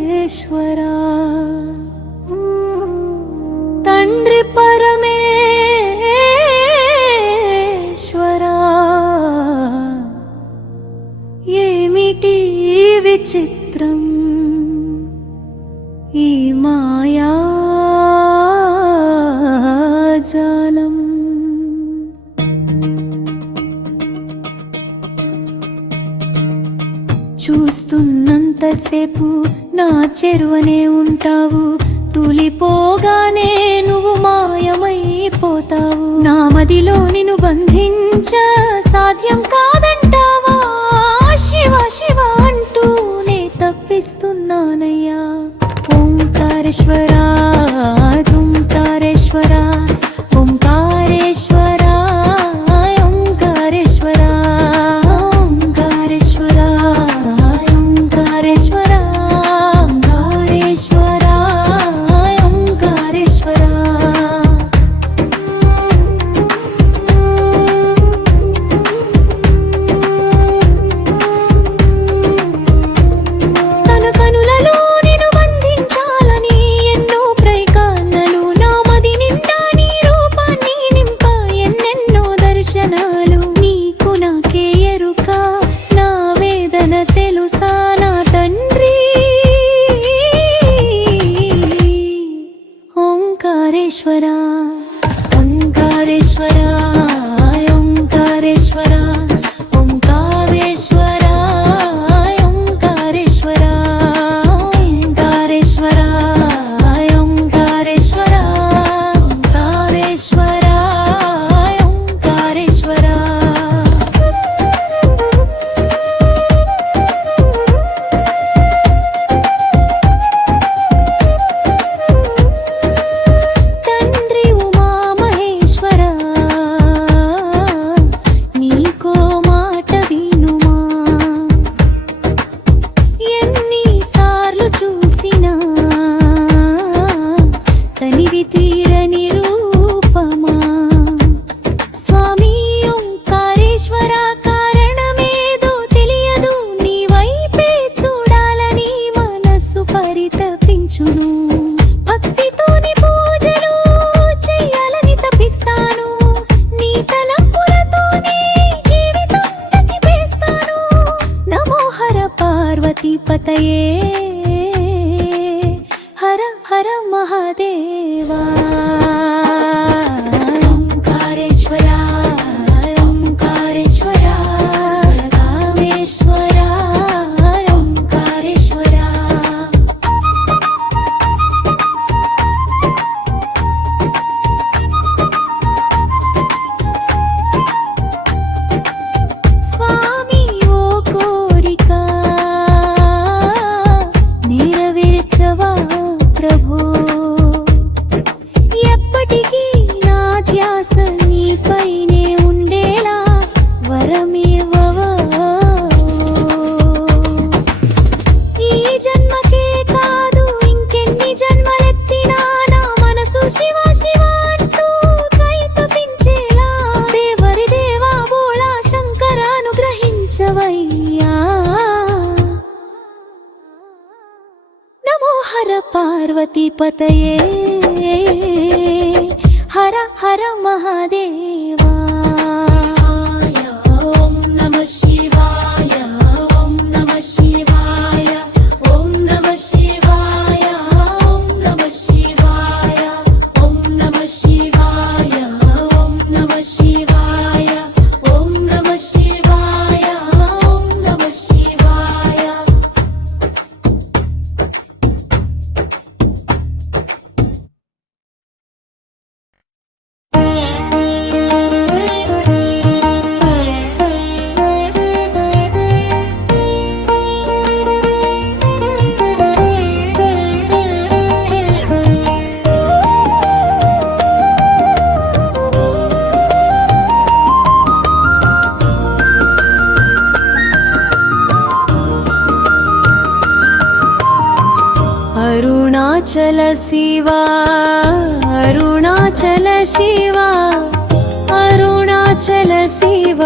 ఓంకారేశ్వరా తండ్రి పరమేశ్వరా, ఏమిటి విచిత్రం ఈ మాయాజాలం. చూస్తున్నంతసేపు నా చెరువనే ఉంటావు, తులిపోగానే నువ్వు మాయమైపోతావు. నా మదిలో నిన్ను బంధించ సాధ్యం కాదంటావా, శివ శివ అంటూనే తప్పిస్తున్నానయ్యా. ఓంకారేశ్వరా ఓంకారేశ్వరా ఓంకారేశ్వరా ఓంకారేశ్వరా ఓంకారేశ్వరా ఓంకారేశ్వరా ఓంకారేశ్వరా ఓంకారేశ్వరా. తన కనులలో నిన్ను బంధించాలని ఎన్నో ప్రయత్నాలు, నా మది నిండా నీ రూపాన్ని నింప ఎన్నెన్నో దర్శనాలు. నీకు నాకే ఎరుక, నా వేదన తెలుసా నా తండ్రి. ఓంకారేశ్వరా ఓంకారేశ్వరా ఓంకారేశ్వరా ఓంకారేశ్వరా ఓంకారేశ్వరా ఓంకారేశ్వరా ఓంకారేశ్వరా ఓంకారేశ్వరా ఓంకారేశ్వరా. తండ్రి ఉమామహేశ్వరా, నీకో మాట వినుమా. ఎన్నిసార్లు చూసినా తనివి తీరని రూపమా. స్వామి ఓంకారేశ్వర, కారణమేదో తెలియదు, నీ వైపే చూడాలని మనసు పరితపించును. భక్తితోని పూజలు చెయ్యాలని తపిస్తాను, నీ తలంపులతోనే జీవితం గతిపేస్తాను. నమో హర పార్వతీ పతయే, హర హర మహాదేవా. ఓంకారేశ్వరా ఓంకారేశ్వరా కామేశ్వరా ఓంకారేశ్వరా. స్వామి ఓ కోరిక నెరవేర్చవా ప్రభు, ఎప్పటికీ నా ధ్యాస నీపైనే ఉండేలా వరమివ్వవా. ఈ జన్మకే కాదు ఇంకెన్ని జన్మలెత్తినా నా మనసు శివ శివ అంటూ కైతపించేలా. దేవరి దేవా బోళా శంకర అనుగ్రహించవయ్యా. నమో హర పార్వతీ పతయే, హర హర మహాదేవా. అరుణాచల శివ అరుణాచల శివ అరుణాచల శివ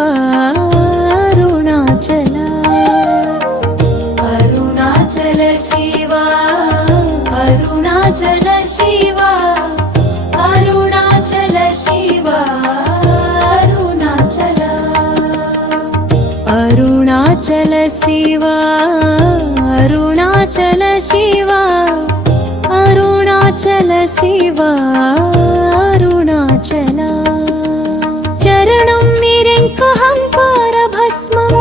అరుణాచల అరుణాచల శివ అరుణాచల శివ అరుణాచల శివ అరుణాచల అరుణాచల శివ అరుణాచల శివ అరుణాచల శివ అరుణాచల చరణం మీరెంకహం పరభస్మం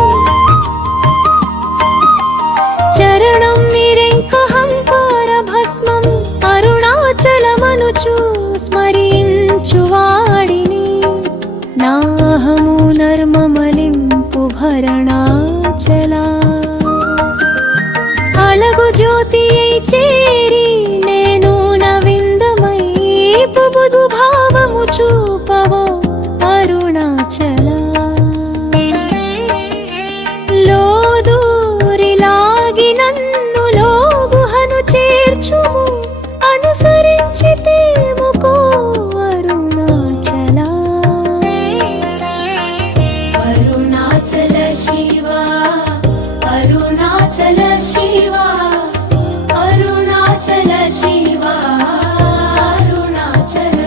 చరణం మీరెంకహం పరభస్మం అరుణాచలమనుచు స్మరించువాడిని నాహము నర్మమలింపు భరణాచలా అలగు జ్యోతి చేరి నేను నవిందమై బుధు భావము చూపవో అరుణాచల లోదూరిలాగి నన్ను లోగుహను చేర్చుము అనుసరించితేముకో అరుణాచల అరుణాచల శివ అరుణాచల శివ అరుణాచల శివ అరుణాచల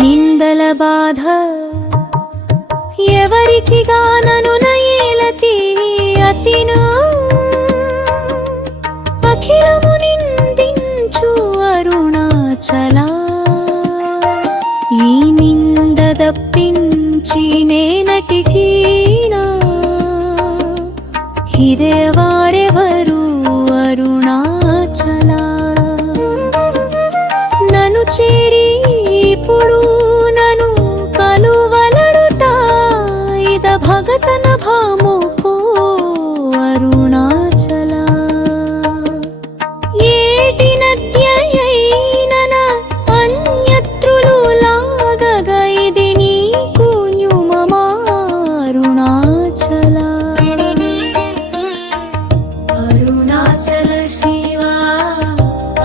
నిందల బాధ ఎవరికి గానను నయేలతి అతినా అఖిలము నిందించు అరుణాచల ఈ నింద దప్పించి నేనటికీనా ఇదే వారెవరు అరుణాచల నన్ను చేరి ఇప్పుడు నన్ను కలువలడుట ఇద భగతన భాముకో అరుణాచల ఏటి నద్యయైనన అన్యత్రులు లాగగ ఇది నీకు న్యుమమా అరుణాచల అరుణాచల శివ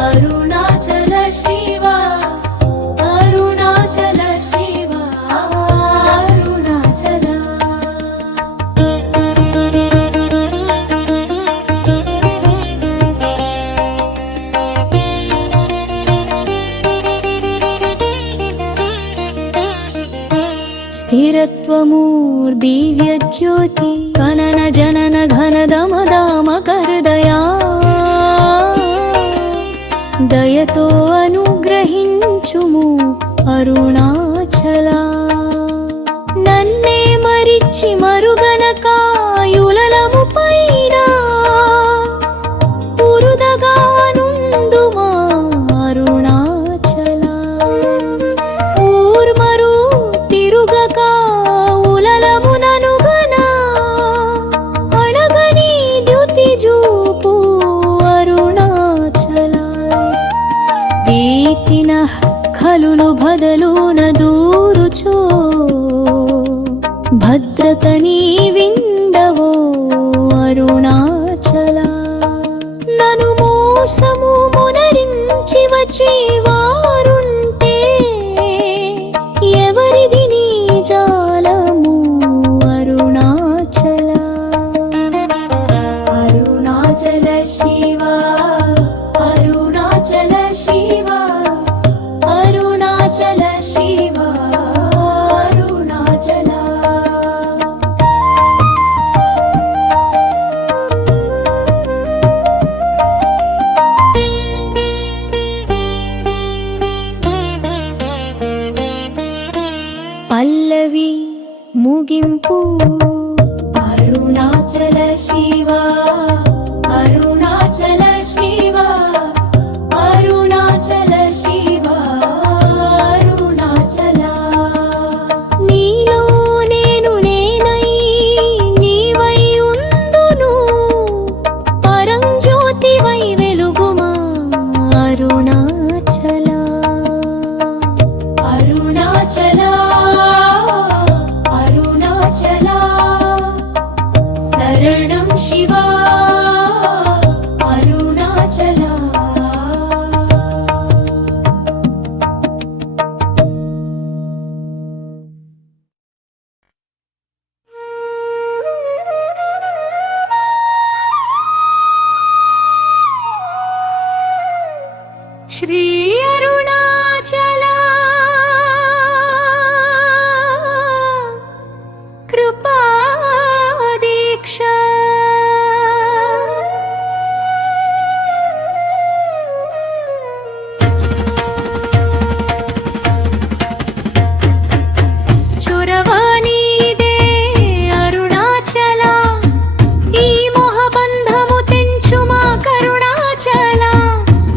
అరుణాచల శివ అరుణాచల శివ అరుణాచల స్థిరత్వమూర్దివ్య జ్యోతి కనన జనన ఘన దమ దామ కరుదయా దయతో అనుగ్రహించుము అరుణాచల నన్నే మరిచి మరుగనకాయులము పైన ఉరుదగానుందుమా అరుణాచల ఊర్మరు తిరుగక ఉలలముననుగన అణగని ద్యుతి జూపు అరుణాచల వీటిన ఖలులు బదలున దూరుచో భద్రత నీ విండవో అరుణాచల నను మోసము మునరించి వచ్చి వారుంటే ఎవరిది నీ జాలము అరుణాచల అరుణాచల శివ అరుణాచల శివ అరుణాచల శివ అరుణాచల శ్రీ అరుణాచల కృపా దీక్ష చొరవనీదే అరుణాచల ఈ మోహబంధము తెంచుమా కరుణాచల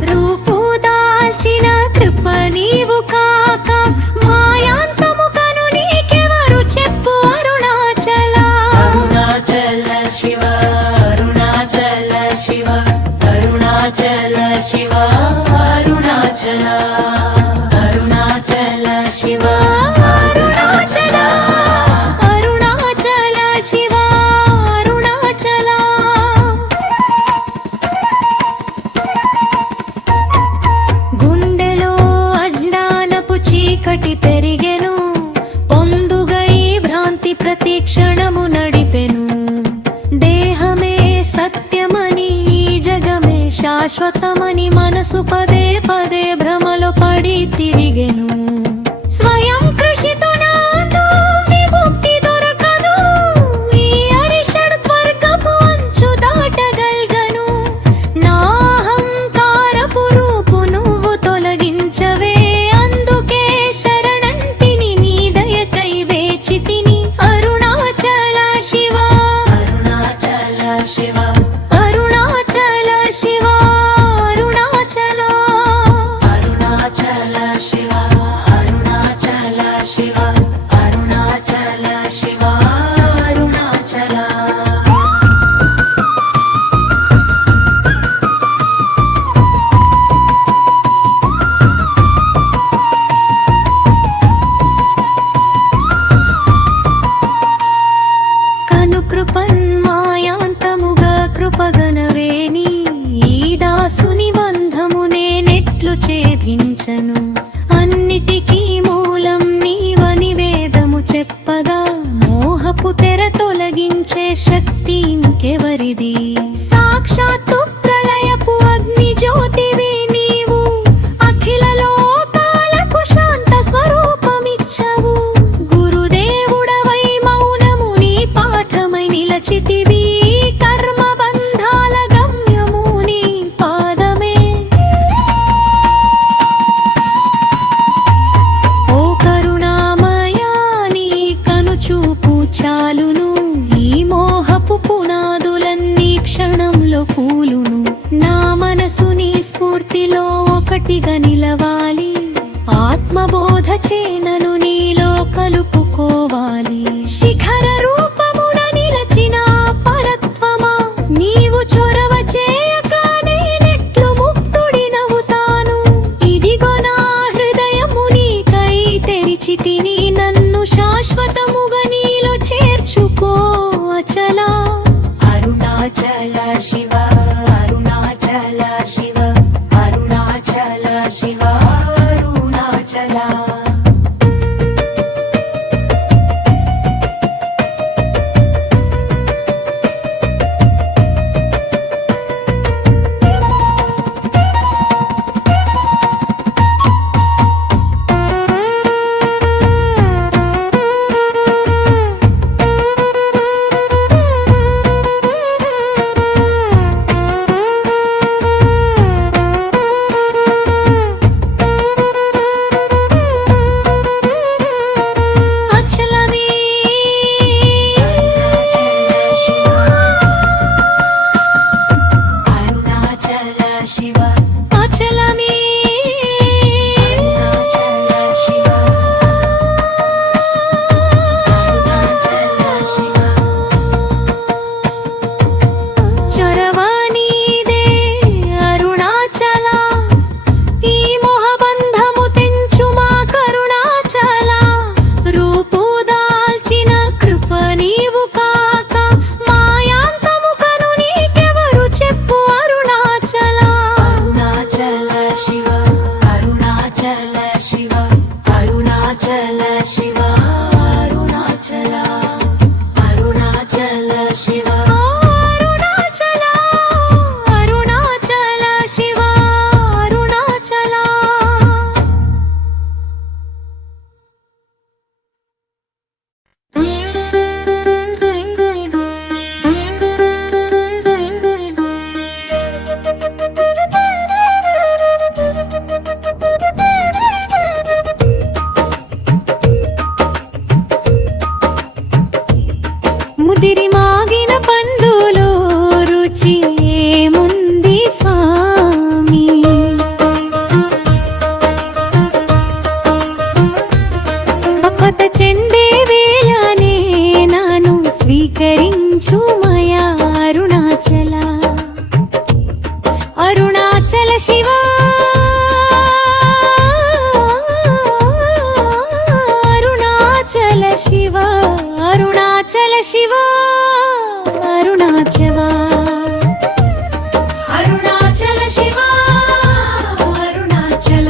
రూపు దాల్చిన కృప నీవు కాక మాయాంతము కను నీకెవరు చెప్పు అరుణాచల అరుణాచల శివ అరుణాచల శివ అరుణాచల శివ అరుణాచల అరుణాచల శివ అరుణాచల అరుణాచల శివ అరుణాచల గుండెలో అజ్ఞానపు చీకటి పెరిగెను పొందుగై భ్రాంతి ప్రతి క్షణము నడిపెను దేహమే సత్యమని ఈ జగమే శాశ్వతమని మనసు పదే పదే భ్రమలో పడి తిరిగెను స్వయం కృషితో నాతో విముక్తి దొరకదు ఈ అరిషడ్వర్గపు అంచు దాటగల్గను నా అహంకారపు రూపు నువ్వు తొలగించవే అందుకే శరణంటిని నీ దయకై వేచితిని అరుణాచల శివ అరుణాచల శివ అరుణాచల శివ అరుణాచల అరుణాచల శివ అరుణాచల శివ అరుణాచల శివ అరుణాచల కను కృపన్మాయాంతముగా కృపగనవేని ఈ దాసుని బంధమునే నెట్లు ఛేదించను అన్నిటికీ మూలం నీవని వేదము చెప్పగా మోహపు తెర తొలగించే శక్తి ఇంకెవరిది సాక్షాత్తు ప్రళయపు అగ్ని జ్యోతివి నీవు అఖిల లోకాలకు శాంత స్వరూపమిచ్చవు గురుదేవుడవై మౌనము నీ పాఠమై నిలచితివి కర్మ బంధాల గమ్యము నీ పాదమే ఓ కరుణామయా నీ కనుచూపు చాలును ఈ మోహపు పునాదులన్నీ క్షణంలో కూలును నా మనసు నీ స్ఫూర్తిలో ఒకటిగా నిలవాలి ఆత్మబోధ చేనను నీలో కలుపుకోవాలి శిఖర రూపమున నిలచిన పరత్వమా నీవు చొరవ చేయక నేనెట్లు ముక్తుడినవుతాను ఇదిగో నా హృదయము నీకై తెరిచితిని నన్ను శాశ్వతముగా నీలో చేర్చుకో అచల అరుణాచల శివ అరుణాచల శివ అరుణాచల శివ అరుణాచల శివ అరుణాచల అరుణాచల శివ అరుణాచల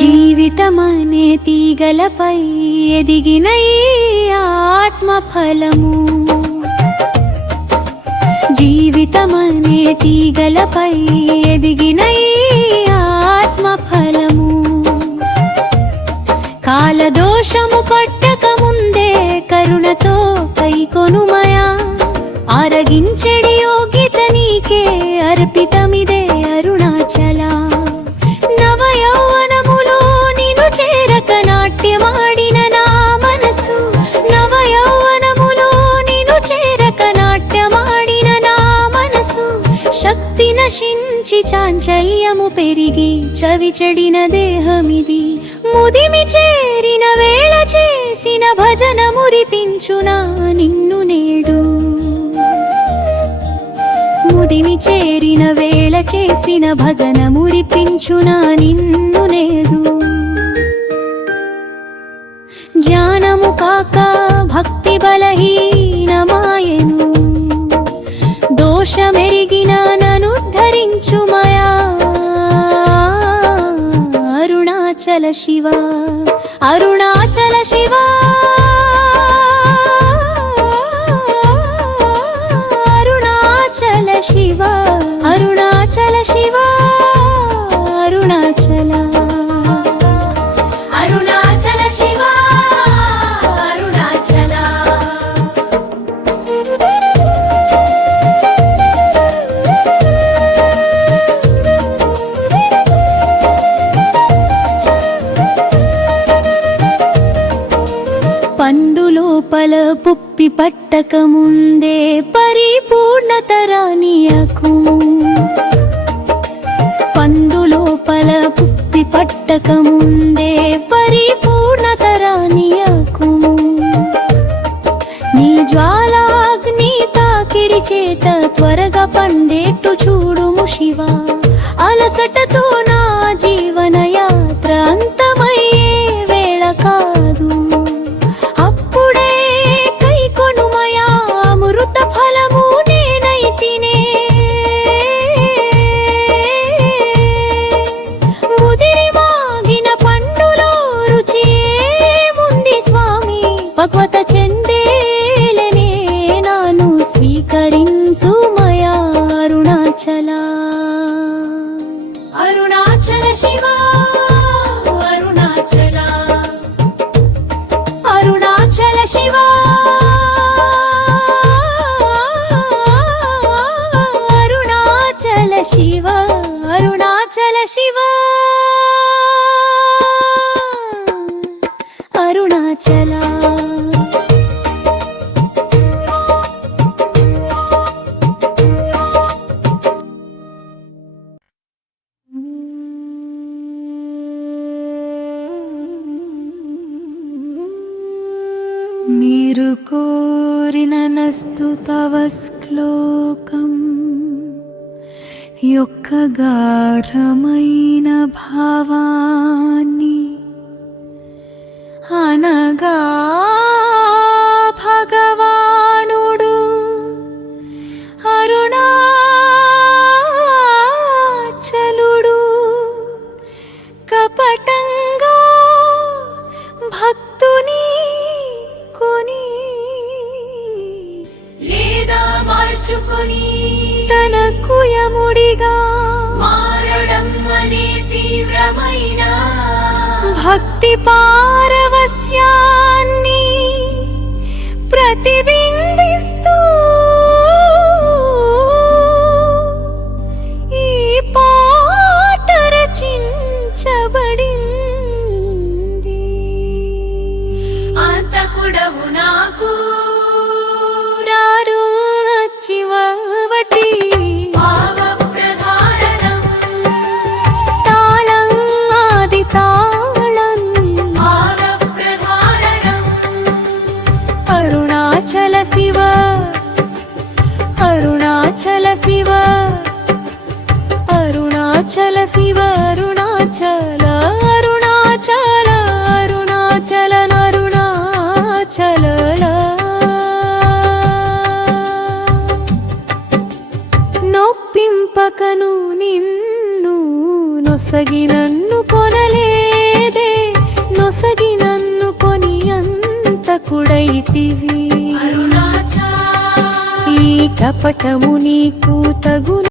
జీవితమనే తీగలపై ఎదిగిన ఈ ఆత్మఫలము జీవితమనే తీగలపై ఎదిగిన ఈ ఆత్మఫలము కాలదోషము పట్టక ముందే కరుణతో కైకొనుమయా ఆరగించెడి యోగ్యత నీకే అర్పితమిదే అరుణాచల నవయౌవనములో నిను చేరక నాట్యమాడిన నా మనసు నవయౌవనములో నిను చేరక నాట్యమాడిన నా మనసు శక్తి నశించి చాంచల్యము పెరిగి చవిచెడిన దేహమిది ముదిమి చేరిన వేళ చేసిన భజన మురిపించునా నిన్ను నేడు ముదిమి చేరిన వేళ చేసిన భజన మురిపించునా నిన్ను నేదు జ్ఞానము కాక భక్తి బలహీనమాయెను దోషమెరిగిన ననుద్ధరించుమయా అరుణాచల శివ అరుణాచల శివ అరుణాచల శివ అరుణాచల శివ అరుణాచల అరుణాచల శివ అరుణాచల పందులోపల పుప్పి పట్టక ముందే పరిపూర్ణత రానియకుము పందులోపల పుప్పి పట్టక ముందే పరిపూర్ణత రానియకుము నీ జ్వాలాగ్ని తాకిడి చేత త్వరగా పండేట్టు చూడుము శివ అలసటతో నా జీవన యాత్ర అంతమయ్యే వేళ కాదు అప్పుడే కైకొనుమయా అమృత ఫలము నేనైతినే ముదిరి మాగిన పండులో రుచి ఉంది స్వామి భగవత చెందేలనే నాను స్వీకరించుమయా అరుణాచల అరుణాచల శివ అరుణాచల అరుణాచల శివ అరుణాచల శివ అరుణాచల శివ అరుణాచల మీరు కోరిన నస్తు తవ శ్లోకం యొక్క గాఢమైన భావాన్ని అనగా భగవానుడు అరుణాచలుడు కపటంగా భక్తుని కొని లేదా మార్చుకొని తన కుయముడిగా మారడం అనే తీవ్రమైన భక్తి పారవస్యాన్ని ప్రతిబింబిస్తూ ఈ పాట రచించబడింది అంతకుడవు నాకు రారు నచ్చివటి భావ ప్రధారణం తాళం ఆది తాళం భావ ప్రధారణం అరుణాచల శివ నొసగి నన్ను కొనలేదే నొసగి నన్ను కొని అంత కుడైతివి అరుణాచల ఈ కపటము నీకు తగు